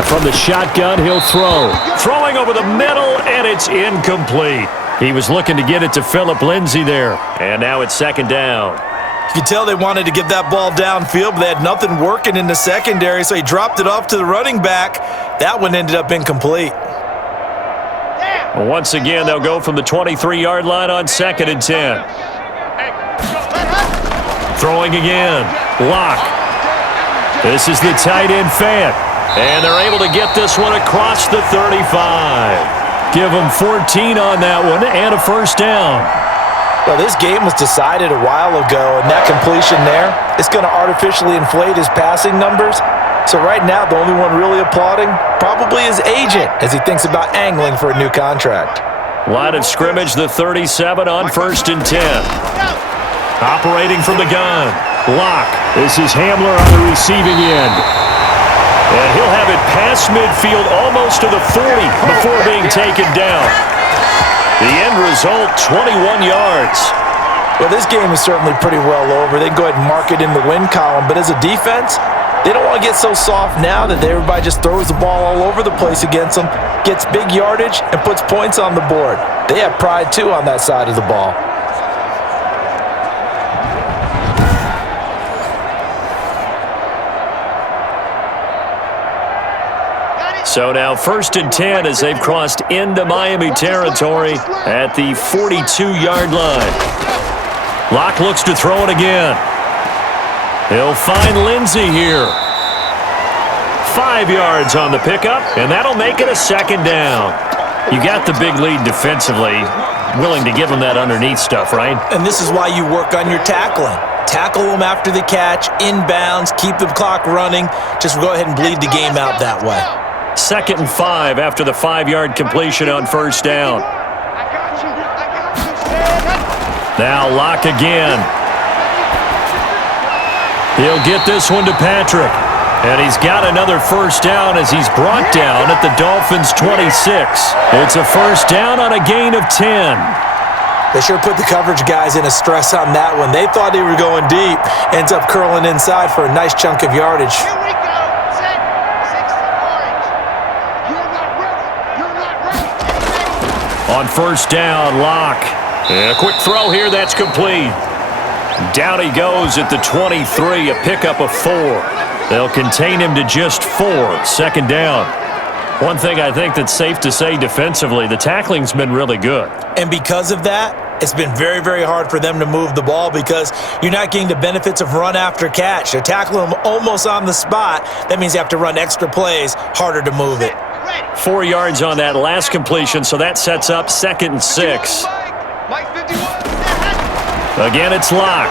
from the shotgun, he'll throw. Throwing over the middle, and it's incomplete. He was looking to get it to Phillip Lindsay there. And now it's 2nd down. You could tell they wanted to get that ball downfield, but they had nothing working in the secondary, so he dropped it off to the running back. That one ended up incomplete. Once again, they'll go from the 23-yard line on 2nd and 10. Throwing again. Locke. This is the tight end Fant. And they're able to get this one across the 35. Give them 14 on that one and a 1st down. Well, this game was decided a while ago, and that completion there is going to artificially inflate his passing numbers. So right now, the only one really applauding probably his agent as he thinks about angling for a new contract. Line of scrimmage, the 37 on 1st and 10. Operating from the gun. Locke. This is Hamler on the receiving end. And he'll have it past midfield almost to the 40 before being taken down. The end result, 21 yards. Well, this game is certainly pretty well over. They can go ahead and mark it in the win column. But as a defense, they don't want to get so soft now that everybody just throws the ball all over the place against them, gets big yardage, and puts points on the board. They have pride, too, on that side of the ball. So now 1st and 10 as they've crossed into Miami territory at the 42-yard line. Locke looks to throw it again. He'll find Lindsay here. 5 yards on the pickup, and that'll make it a 2nd down. You got the big lead defensively. Willing to give them that underneath stuff, right? And this is why you work on your tackling. Tackle them after the catch, inbounds, keep the clock running. Just go ahead and bleed the game out that way. 2nd and 5 after the 5-yard completion on 1st down. Now Locke again. He'll get this one to Patrick. And he's got another 1st down as he's brought down at the Dolphins' 26. It's a 1st down on a gain of 10. They sure put the coverage guys in a stress on that one. They thought they were going deep. Ends up curling inside for a nice chunk of yardage. On 1st down, Locke. And a quick throw here, that's complete. Down he goes at the 23, a pickup of 4. They'll contain him to just 4, 2nd down. One thing I think that's safe to say defensively, the tackling's been really good. And because of that, it's been very, very hard for them to move the ball because you're not getting the benefits of run after catch. They're tackling them almost on the spot. That means you have to run extra plays, harder to move it. 4 yards on that last completion, so that sets up 2nd and 6. Again, it's Locke.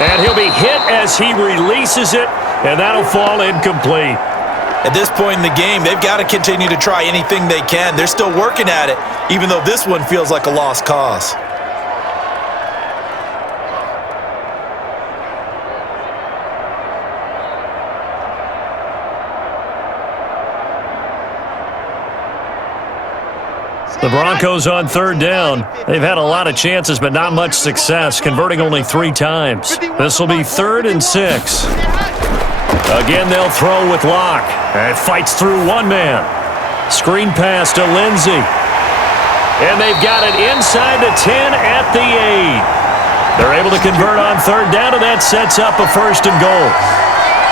And he'll be hit as he releases it, and that'll fall incomplete. At this point in the game, they've got to continue to try anything they can. They're still working at it, even though this one feels like a lost cause. The Broncos on 3rd down. They've had a lot of chances, but not much success, converting only 3 times. This will be 3rd and 6. Again, they'll throw with Locke. And fights through one man. Screen pass to Lindsay. And they've got it inside the 10 at the 8. They're able to convert on 3rd down, and that sets up a 1st and goal.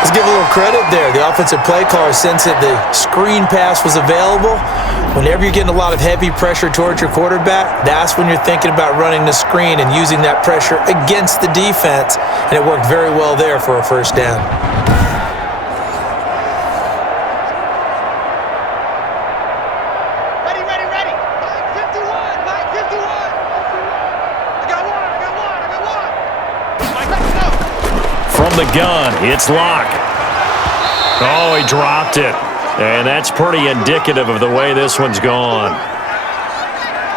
Let's give a little credit there. The offensive play caller sensed that the screen pass was available. Whenever you're getting a lot of heavy pressure towards your quarterback, that's when you're thinking about running the screen and using that pressure against the defense. And it worked very well there for a 1st down. Ready. Line 51. I got one. the gun. It's Locke. Oh, he dropped it. And that's pretty indicative of the way this one's gone.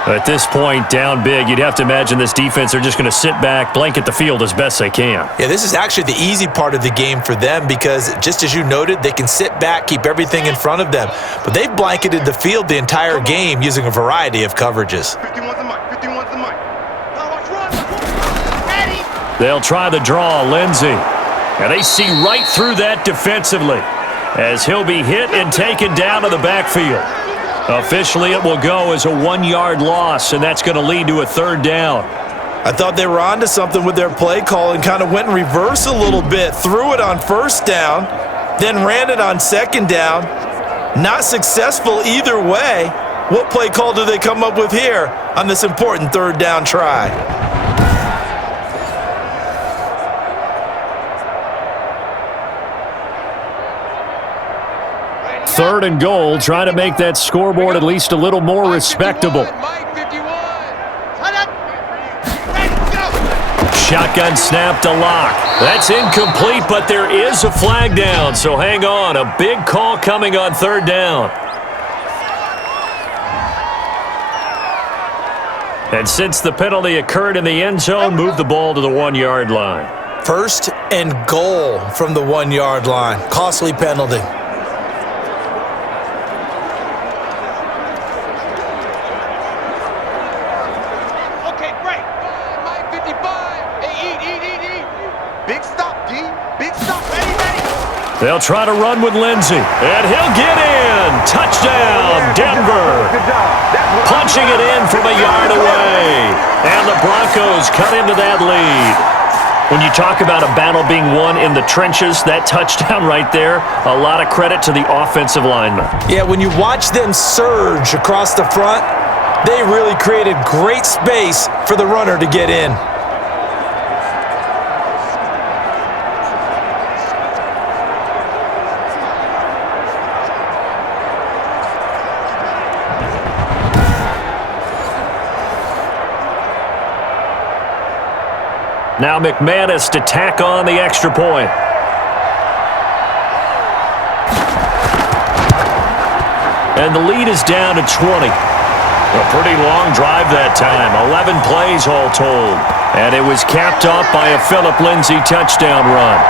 At this point, down big, you'd have to imagine this defense are just going to sit back, blanket the field as best they can. Yeah, this is actually the easy part of the game for them because, just as you noted, they can sit back, keep everything in front of them. But they've blanketed the field the entire game using a variety of coverages. 51's the mic. 51's the mic. They'll try the draw, Lindsey. And they see right through that defensively as he'll be hit and taken down to the backfield. Officially, it will go as a 1-yard loss, and that's going to lead to a third down. I thought they were onto something with their play call and kind of went in reverse a little bit. Threw it on first down, then ran it on second down. Not successful either way. What play call do they come up with here on this important third down try? Third and goal, trying to make that scoreboard at least a little more respectable. Shotgun snap to Locke. That's incomplete, but there is a flag down, so hang on. A big call coming on third down. And since the penalty occurred in the end zone, move the ball to the 1-yard line. First and goal from the 1-yard line. Costly penalty. They'll try to run with Lindsey, and he'll get in. Touchdown, Denver. Punching it in from a yard away. And the Broncos cut into that lead. When you talk about a battle being won in the trenches, that touchdown right there, a lot of credit to the offensive linemen. Yeah, when you watch them surge across the front, they really created great space for the runner to get in. Now McManus to tack on the extra point. And the lead is down to 20. A pretty long drive that time, 11 plays all told. And it was capped off by a Phillip Lindsay touchdown run.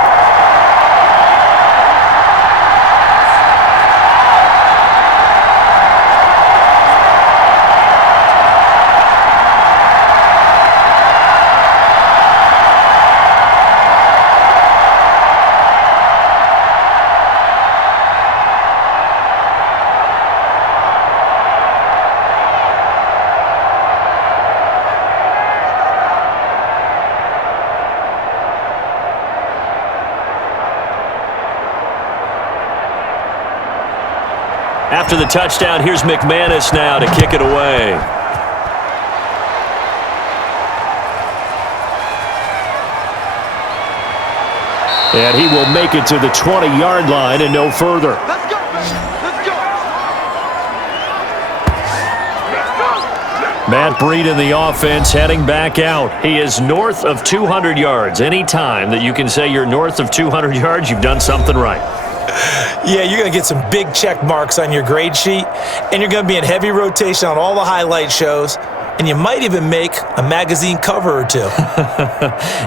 After the touchdown, here's McManus now to kick it away. And he will make it to the 20-yard line and no further. Let's go, let's go. Matt Breed in the offense heading back out. He is north of 200 yards. Any time that you can say you're north of 200 yards, you've done something right. Yeah, you're going to get some big check marks on your grade sheet, and you're going to be in heavy rotation on all the highlight shows, and you might even make a magazine cover or two.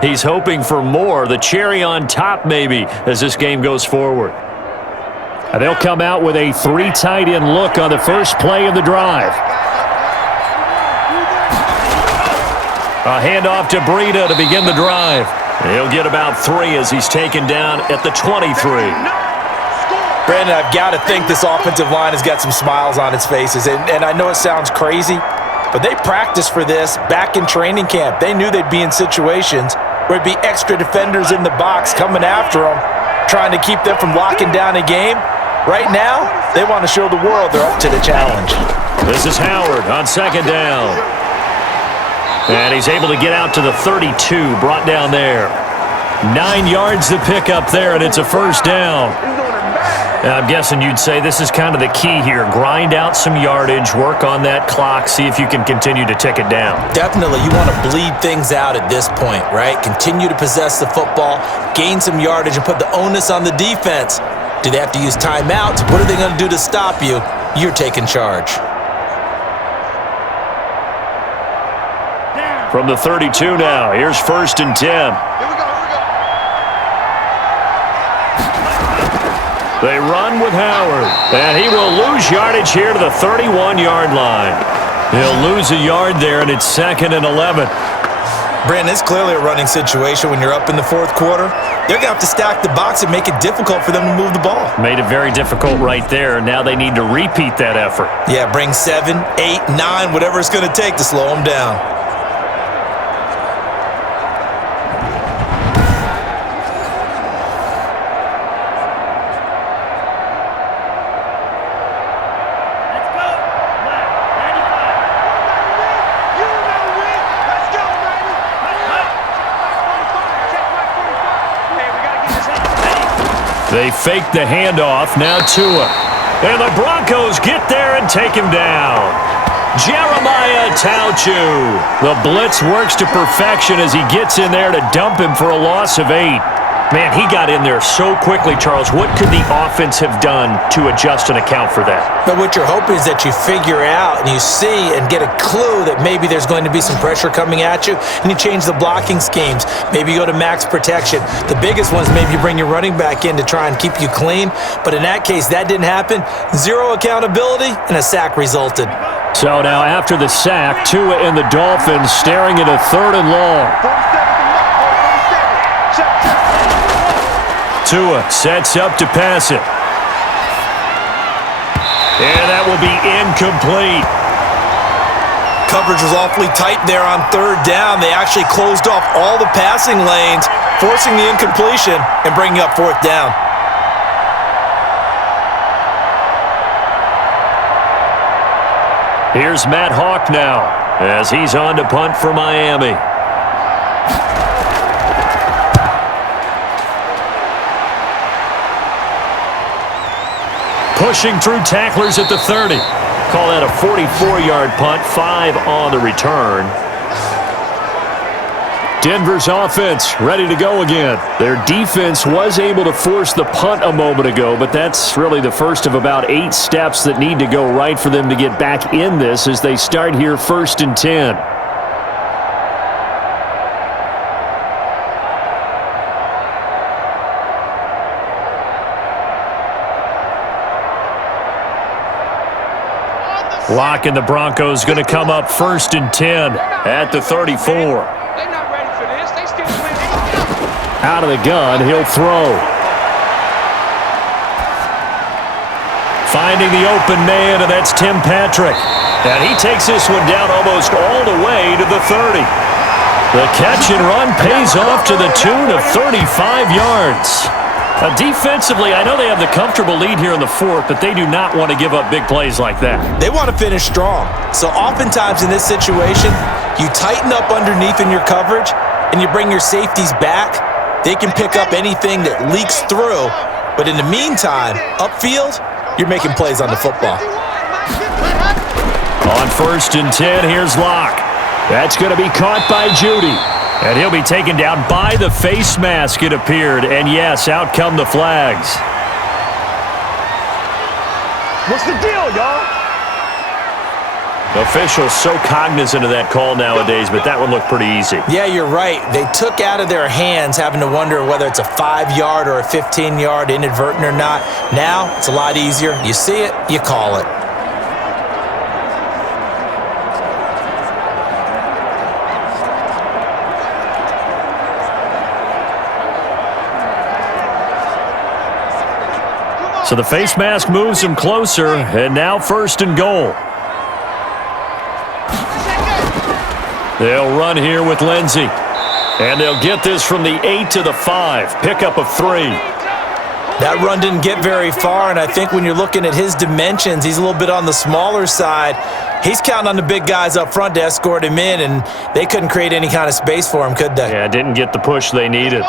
He's hoping for more, the cherry on top maybe, as this game goes forward. And they'll come out with a 3 tight end look on the first play of the drive. A handoff to Breida to begin the drive. He'll get about 3 as he's taken down at the 23. Brandon, I've got to think this offensive line has got some smiles on its faces. And I know it sounds crazy, but they practiced for this back in training camp. They knew they'd be in situations where it'd be extra defenders in the box coming after them, trying to keep them from locking down a game. Right now, they want to show the world they're up to the challenge. This is Howard on second down. And he's able to get out to the 32, brought down there. 9 yards to pick up there, and it's a first down. I'm guessing you'd say this is kind of the key here. Grind out some yardage, work on that clock, see if you can continue to tick it down. Definitely. You want to bleed things out at this point, right? Continue to possess the football, gain some yardage, and put the onus on the defense. Do they have to use timeouts? What are they going to do to stop you? You're taking charge. From the 32 now, here's 1st and 10. Here we go. They run with Howard, and he will lose yardage here to the 31-yard line. He'll lose a yard there, and it's 2nd and 11. Brandon, it's clearly a running situation when you're up in the 4th quarter. They're going to have to stack the box and make it difficult for them to move the ball. Made it very difficult right there. Now they need to repeat that effort. Yeah, bring 7, 8, 9, whatever it's going to take to slow them down. They fake the handoff, now Tua. And the Broncos get there and take him down. Jeremiah Tauchu. The blitz works to perfection as he gets in there to dump him for a loss of 8. Man, he got in there so quickly, Charles. What could the offense have done to adjust and account for that? But what you're hoping is that you figure out and you see and get a clue that maybe there's going to be some pressure coming at you, and you change the blocking schemes. Maybe you go to max protection. The biggest ones, maybe you bring your running back in to try and keep you clean. But in that case, that didn't happen. 0 accountability, and a sack resulted. So now after the sack, Tua and the Dolphins staring at a 3rd and long. 47. Check. Tua sets up to pass it. And that will be incomplete. Coverage was awfully tight there on 3rd down. They actually closed off all the passing lanes, forcing the incompletion and bringing up 4th down. Here's Matt Hawk now as he's on to punt for Miami. Pushing through tacklers at the 30. Call that a 44-yard punt, 5 on the return. Denver's offense ready to go again. Their defense was able to force the punt a moment ago, but that's really the first of about 8 steps that need to go right for them to get back in this as they start here 1st and 10. Lock and the Broncos going to come up 1st and 10 at the 34. They're not ready for this. They still win. Out of the gun, he'll throw. Finding the open man, and that's Tim Patrick. And he takes this one down almost all the way to the 30. The catch and run pays off to the tune of 35 yards. Defensively, I know they have the comfortable lead here in the 4th, but they do not want to give up big plays like that. They want to finish strong. So oftentimes in this situation, you tighten up underneath in your coverage and you bring your safeties back. They can pick up anything that leaks through. But in the meantime, upfield, you're making plays on the football. On 1st and 10, here's Locke. That's going to be caught by Judy. And he'll be taken down by the face mask, it appeared. And yes, out come the flags. What's the deal, y'all? Officials so cognizant of that call nowadays, but that one looked pretty easy. Yeah, you're right. They took out of their hands having to wonder whether it's a 5-yard or a 15-yard inadvertent or not. Now, it's a lot easier. You see it, you call it. So the face mask moves him closer, and now 1st and goal. They'll run here with Lindsey. And they'll get this from the 8 to the 5. Pickup of 3. That run didn't get very far, and I think when you're looking at his dimensions, he's a little bit on the smaller side. He's counting on the big guys up front to escort him in, and they couldn't create any kind of space for him, could they? Yeah, didn't get the push they needed.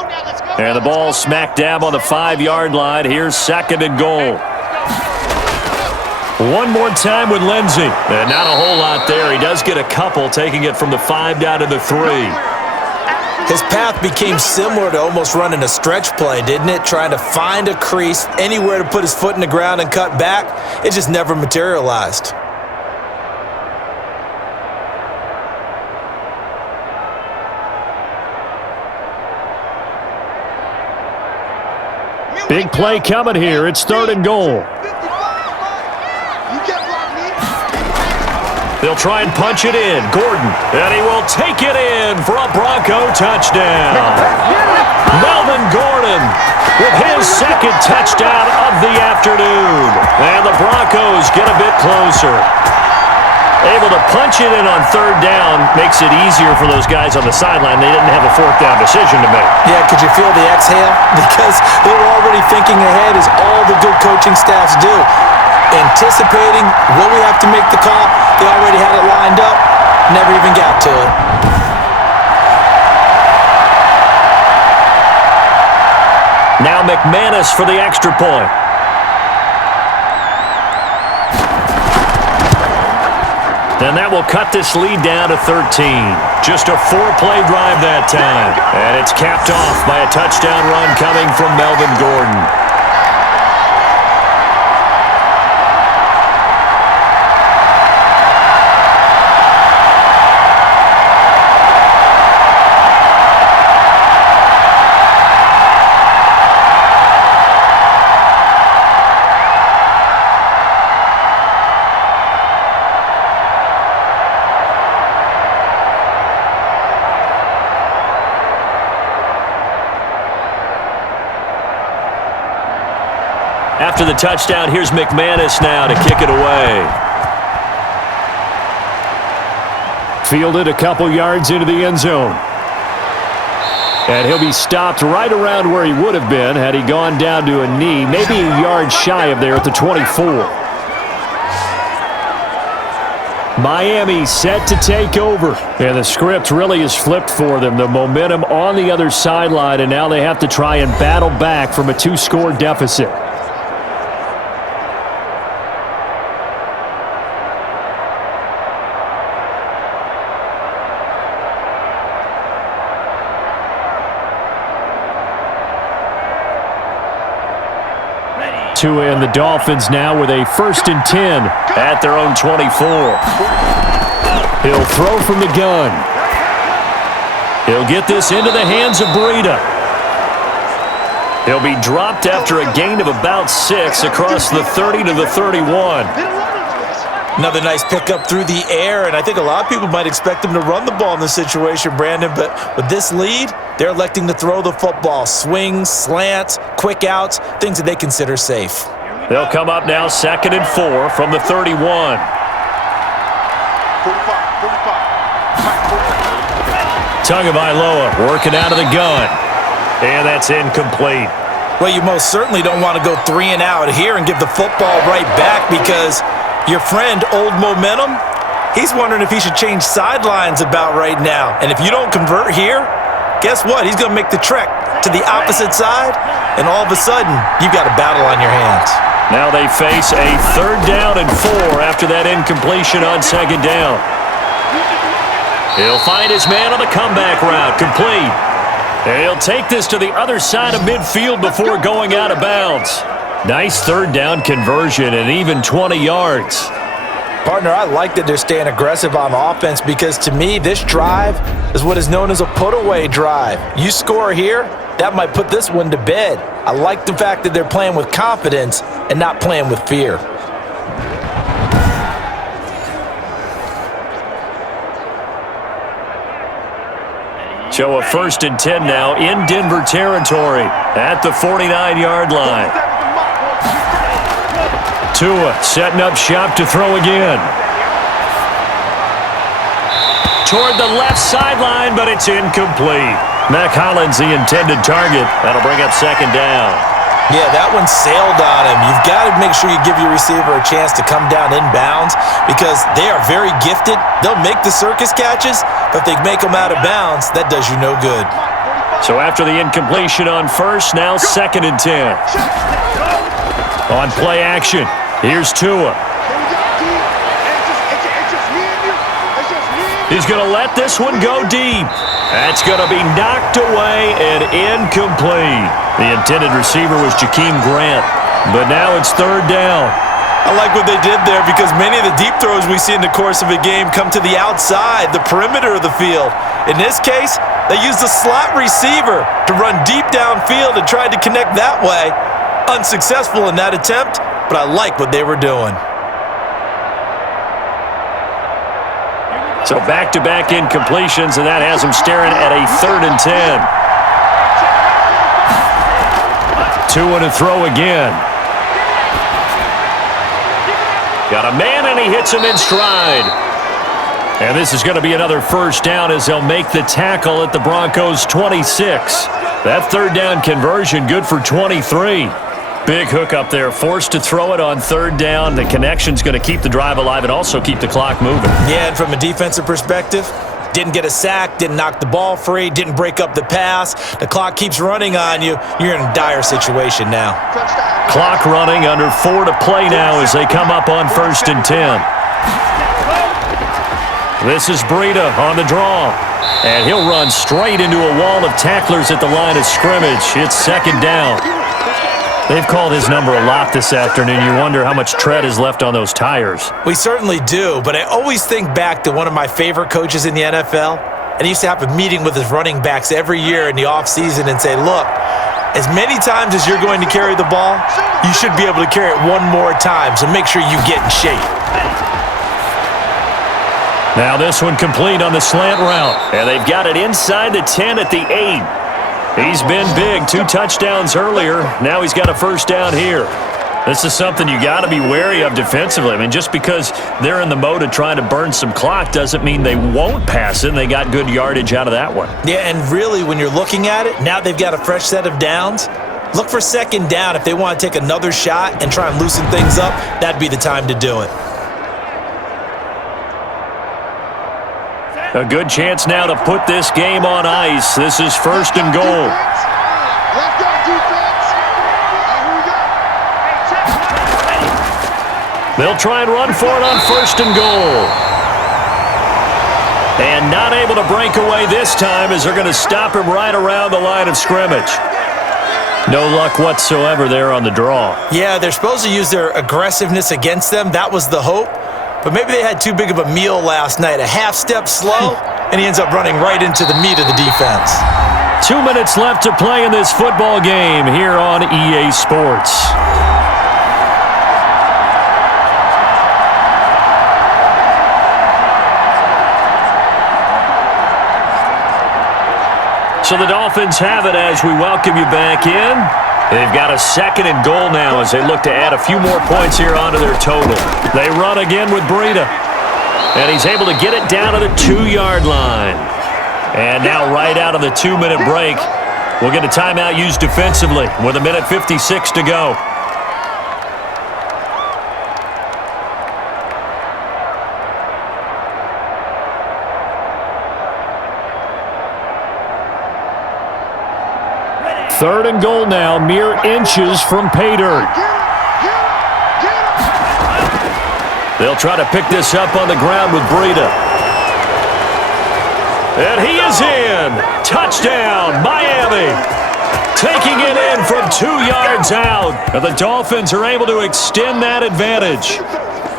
And the ball smack dab on the 5-yard line. Here's 2nd and goal. One more time with Lindsey. And not a whole lot there. He does get a couple, taking it from the 5 down to the 3. His path became similar to almost running a stretch play, didn't it? Trying to find a crease, anywhere to put his foot in the ground and cut back. It just never materialized. Big play coming here. It's 3rd and goal. They'll try and punch it in. Gordon, and he will take it in for a Bronco touchdown. Melvin Gordon with his 2nd touchdown of the afternoon. And the Broncos get a bit closer. Able to punch it in on 3rd down makes it easier for those guys on the sideline. They didn't have a 4th down decision to make. Yeah, could you feel the exhale? Because they were already thinking ahead, as all the good coaching staffs do. Anticipating, will we have to make the call? They already had it lined up, never even got to it. Now McManus for the extra point. And that will cut this lead down to 13. Just a 4-play drive that time. And it's capped off by a touchdown run coming from Melvin Gordon. After the touchdown, here's McManus now to kick it away. Fielded a couple yards into the end zone. And he'll be stopped right around where he would have been had he gone down to a knee, maybe a yard shy of there at the 24. Miami set to take over. And the script really is flipped for them. The momentum on the other sideline, and now they have to try and battle back from a 2-score deficit. And the Dolphins now with a 1st and 10 at their own 24. He'll throw from the gun. He'll get this into the hands of Breida. He'll be dropped after a gain of about 6 across the 30 to the 31. Another nice pickup through the air, and I think a lot of people might expect them to run the ball in this situation, Brandon, but with this lead, they're electing to throw the football. Swings, slants, quick outs, things that they consider safe. They'll come up now 2nd and 4 from the 31. 45. Tagovailoa working out of the gun, and that's incomplete. Well, you most certainly don't want to go 3 and out here and give the football right back, because your friend, Old Momentum, he's wondering if he should change sidelines about right now. And if you don't convert here, guess what? He's going to make the trek to the opposite side, and all of a sudden, you've got a battle on your hands. Now they face a 3rd down and 4 after that incompletion on 2nd down. He'll find his man on the comeback route, complete. And he'll take this to the other side of midfield before going out of bounds. Nice 3rd down conversion and even 20 yards. Partner, I like that they're staying aggressive on offense, because to me, this drive is what is known as a put-away drive. You score here, that might put this one to bed. I like the fact that they're playing with confidence and not playing with fear. So a 1st and 10 now in Denver territory at the 49-yard line. Tua setting up shop to throw again. Toward the left sideline, but it's incomplete. Mack Hollins the intended target. That'll bring up 2nd down. Yeah, that one sailed on him. You've got to make sure you give your receiver a chance to come down inbounds because they are very gifted. They'll make the circus catches, but if they make them out of bounds, that does you no good. So after the incompletion on first, now 2nd and 10. On play action, here's Tua. He's going to let this one go deep. That's going to be knocked away and incomplete. The intended receiver was Jakeem Grant, but now it's 3rd down. I like what they did there because many of the deep throws we see in the course of a game come to the outside, the perimeter of the field. In this case, they used the slot receiver to run deep downfield and tried to connect that way. Unsuccessful in that attempt, but I like what they were doing. So back-to-back incompletions, and that has them staring at a 3rd and 10. Tua to throw again. Got a man, and he hits him in stride. And this is going to be another 1st down as they'll make the tackle at the Broncos' 26. That 3rd down conversion good for 23. Big hook up there, forced to throw it on 3rd down. The connection's going to keep the drive alive and also keep the clock moving. Yeah, and from a defensive perspective, didn't get a sack, didn't knock the ball free, didn't break up the pass. The clock keeps running on you. You're in a dire situation now. Clock running, under 4 to play now as they come up on 1st and 10. This is Breida on the draw. And he'll run straight into a wall of tacklers at the line of scrimmage. It's 2nd down. They've called his number a lot this afternoon. You wonder how much tread is left on those tires. We certainly do, but I always think back to one of my favorite coaches in the NFL, and he used to have a meeting with his running backs every year in the offseason and say, look, as many times as you're going to carry the ball, you should be able to carry it one more time, so make sure you get in shape. Now this one complete on the slant route, and they've got it inside the 10 at the 8. He's been big, 2 touchdowns earlier. Now he's got a 1st down here. This is something you got to be wary of defensively. I mean, just because they're in the mode of trying to burn some clock doesn't mean they won't pass it, and they got good yardage out of that one. Yeah, and really, when you're looking at it, now they've got a fresh set of downs. Look for 2nd down. If they want to take another shot and try and loosen things up, that'd be the time to do it. A good chance now to put this game on ice. This is 1st and goal. Let's go, defense. Here we go. They'll try and run for it on 1st and goal. And not able to break away this time as they're going to stop him right around the line of scrimmage. No luck whatsoever there on the draw. Yeah, they're supposed to use their aggressiveness against them. That was the hope. But maybe they had too big of a meal last night. A half step slow, and he ends up running right into the meat of the defense. 2 minutes left to play in this football game here on EA Sports. So the Dolphins have it as we welcome you back in. They've got a 2nd and goal now as they look to add a few more points here onto their total. They run again with Breida. And he's able to get it down to the 2-yard line. And now right out of the 2-minute break, we'll get a timeout used defensively with 1:56 to go. Third and goal now, mere inches from pay dirt. They'll try to pick this up on the ground with Breida. And he is in. Touchdown, Miami. Taking it in from 2 yards out. And the Dolphins are able to extend that advantage.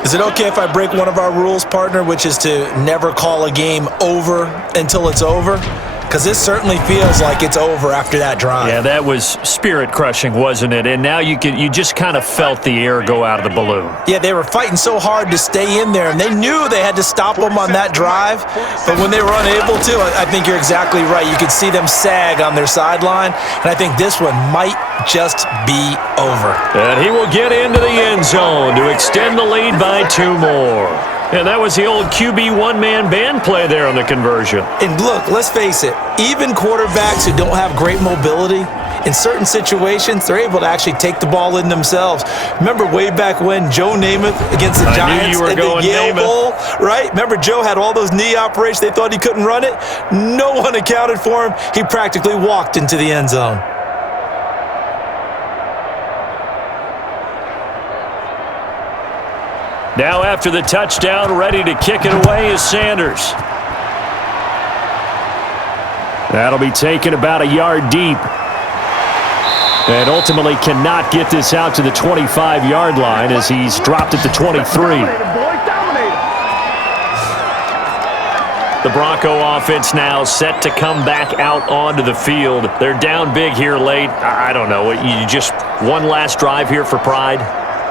Is it okay if I break one of our rules, partner, which is to never call a game over until it's over? Because this certainly feels like it's over after that drive. Yeah, that was spirit-crushing, wasn't it? And now you just kind of felt the air go out of the balloon. Yeah, they were fighting so hard to stay in there, and they knew they had to stop them on that drive. But when they were unable to, I think you're exactly right. You could see them sag on their sideline, and I think this one might just be over. And he will get into the end zone to extend the lead by 2 more. And that was the old QB one-man band play there on the conversion. And look, let's face it, even quarterbacks who don't have great mobility, in certain situations, they're able to actually take the ball in themselves. Remember way back when Joe Namath against the Giants at the Yale Bowl, right? Remember Joe had all those knee operations. They thought he couldn't run it. No one accounted for him. He practically walked into the end zone. Now after the touchdown, ready to kick it away is Sanders. That'll be taken about a yard deep. And ultimately cannot get this out to the 25-yard line as he's dropped at the 23. The Bronco offense now set to come back out onto the field. They're down big here late. I don't know. You just one last drive here for pride?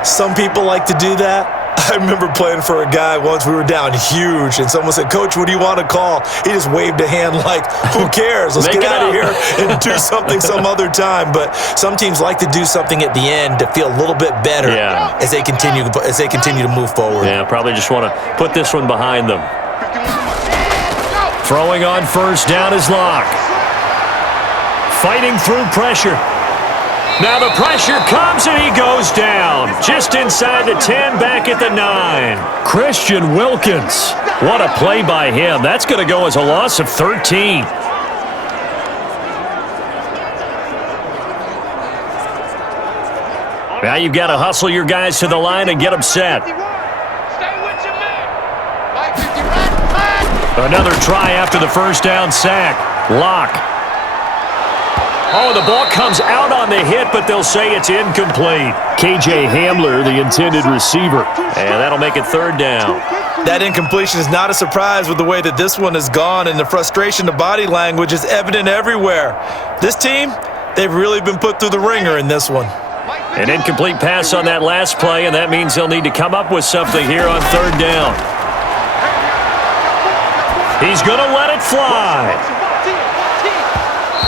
Some people like to do that. I remember playing for a guy once. We were down huge, and someone said, "Coach, what do you want to call?" He just waved a hand like, "Who cares? Let's get out of here and do something some other time." But some teams like to do something at the end to feel a little bit better as they continue to move forward. Yeah, probably just want to put this one behind them. Throwing on first down is Locke. Fighting through pressure. Now the pressure comes and he goes down. Just inside the 10, back at the 9. Christian Wilkins. What a play by him. That's going to go as a loss of 13. Now you've got to hustle your guys to the line and get them set. Another try after the first down sack. Locke. Oh, the ball comes out on the hit, but they'll say it's incomplete. KJ Hamler, the intended receiver. And that'll make it third down. That incompletion is not a surprise with the way that this one has gone, and the frustration, the body language is evident everywhere. This team, they've really been put through the ringer in this one. An incomplete pass on that last play, and that means they'll need to come up with something here on third down. He's going to let it fly.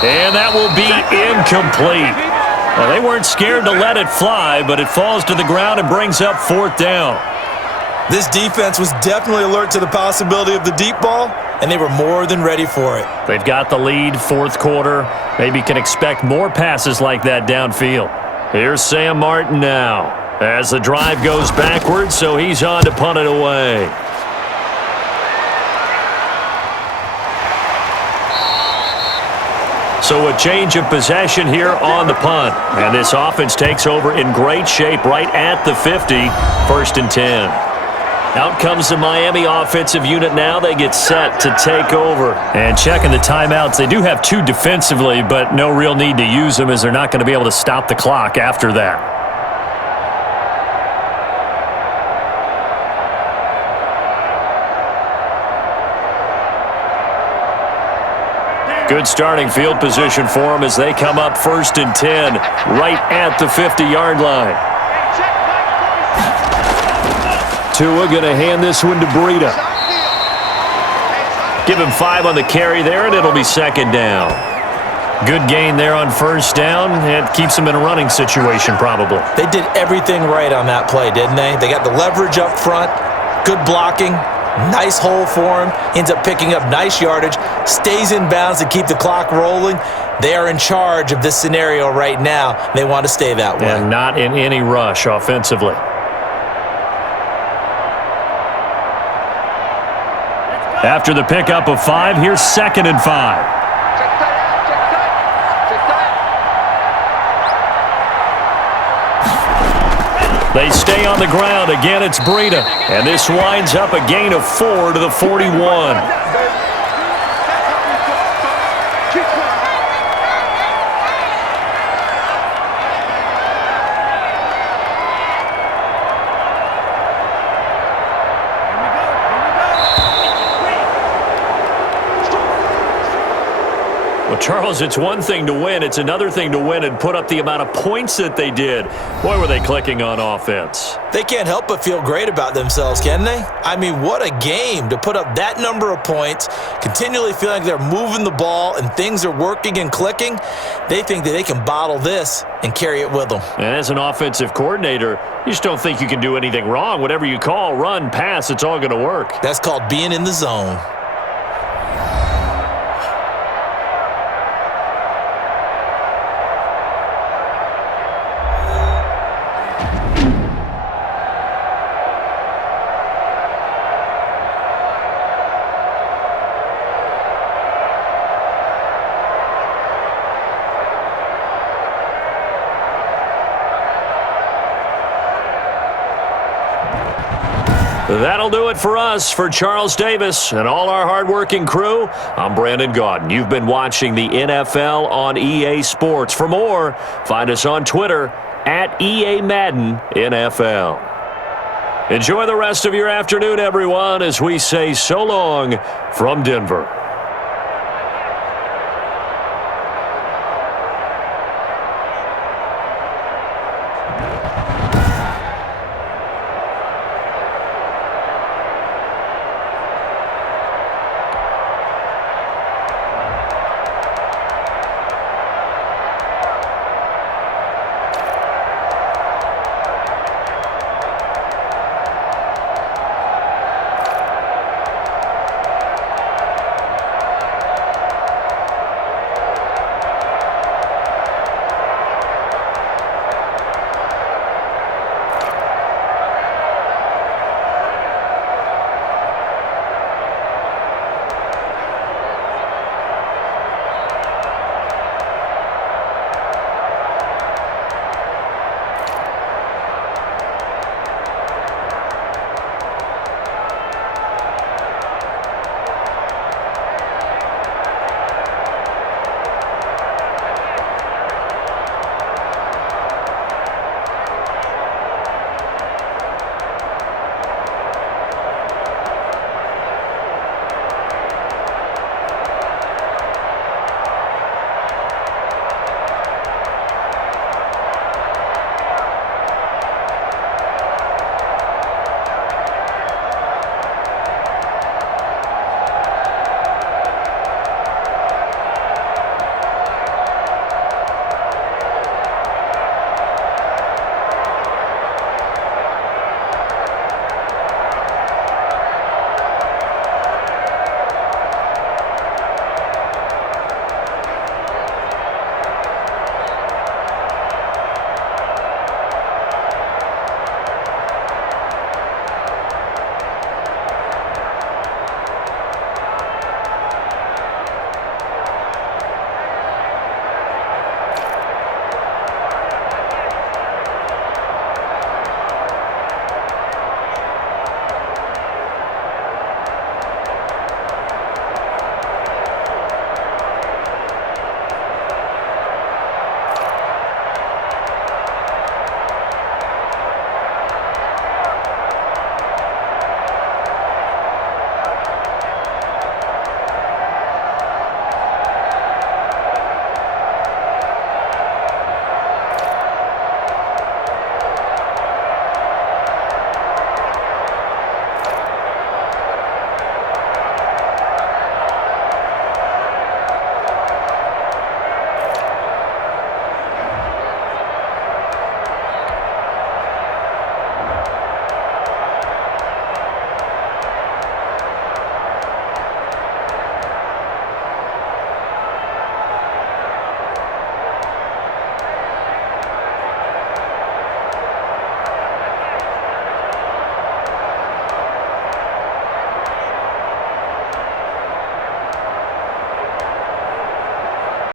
And that will be incomplete. Well, they weren't scared to let it fly, but it falls to the ground and brings up fourth down. This defense was definitely alert to the possibility of the deep ball, and they were more than ready for it. They've got the lead, fourth quarter. Maybe can expect more passes like that downfield. Here's Sam Martin now as the drive goes backwards, so he's on to punt it away. So a change of possession here on the punt. And this offense takes over in great shape right at the 50, 1st and 10. Out comes the Miami offensive unit now. They get set to take over. And checking the timeouts, they do have 2 defensively, but no real need to use them as they're not going to be able to stop the clock after that. Good starting field position for them as they come up 1st and 10 right at the 50-yard line. Tua going to hand this one to Breida. Give him 5 on the carry there, and it'll be 2nd down. Good gain there on 1st down. It keeps them in a running situation probably. They did everything right on that play, didn't they? They got the leverage up front, good blocking, nice hole for him, ends up picking up nice yardage, stays in bounds to keep the clock rolling. They are in charge of this scenario right now. They want to stay that way. And not in any rush offensively. After the pickup of 5, here's 2nd and 5. They stay on the ground. Again, it's Breida. And this winds up a gain of 4 to the 41. Well, Charles, it's one thing to win. It's another thing to win and put up the amount of points that they did. Boy, were they clicking on offense. They can't help but feel great about themselves, can they? I mean, what a game to put up that number of points, continually feeling like they're moving the ball and things are working and clicking. They think that they can bottle this and carry it with them. And as an offensive coordinator, you just don't think you can do anything wrong. Whatever you call, run, pass, it's all going to work. That's called being in the zone. That'll do it for us. For Charles Davis and all our hardworking crew, I'm Brandon Gaudin. You've been watching the NFL on EA Sports. For more, find us on Twitter at EA Madden NFL. Enjoy the rest of your afternoon, everyone, as we say so long from Denver.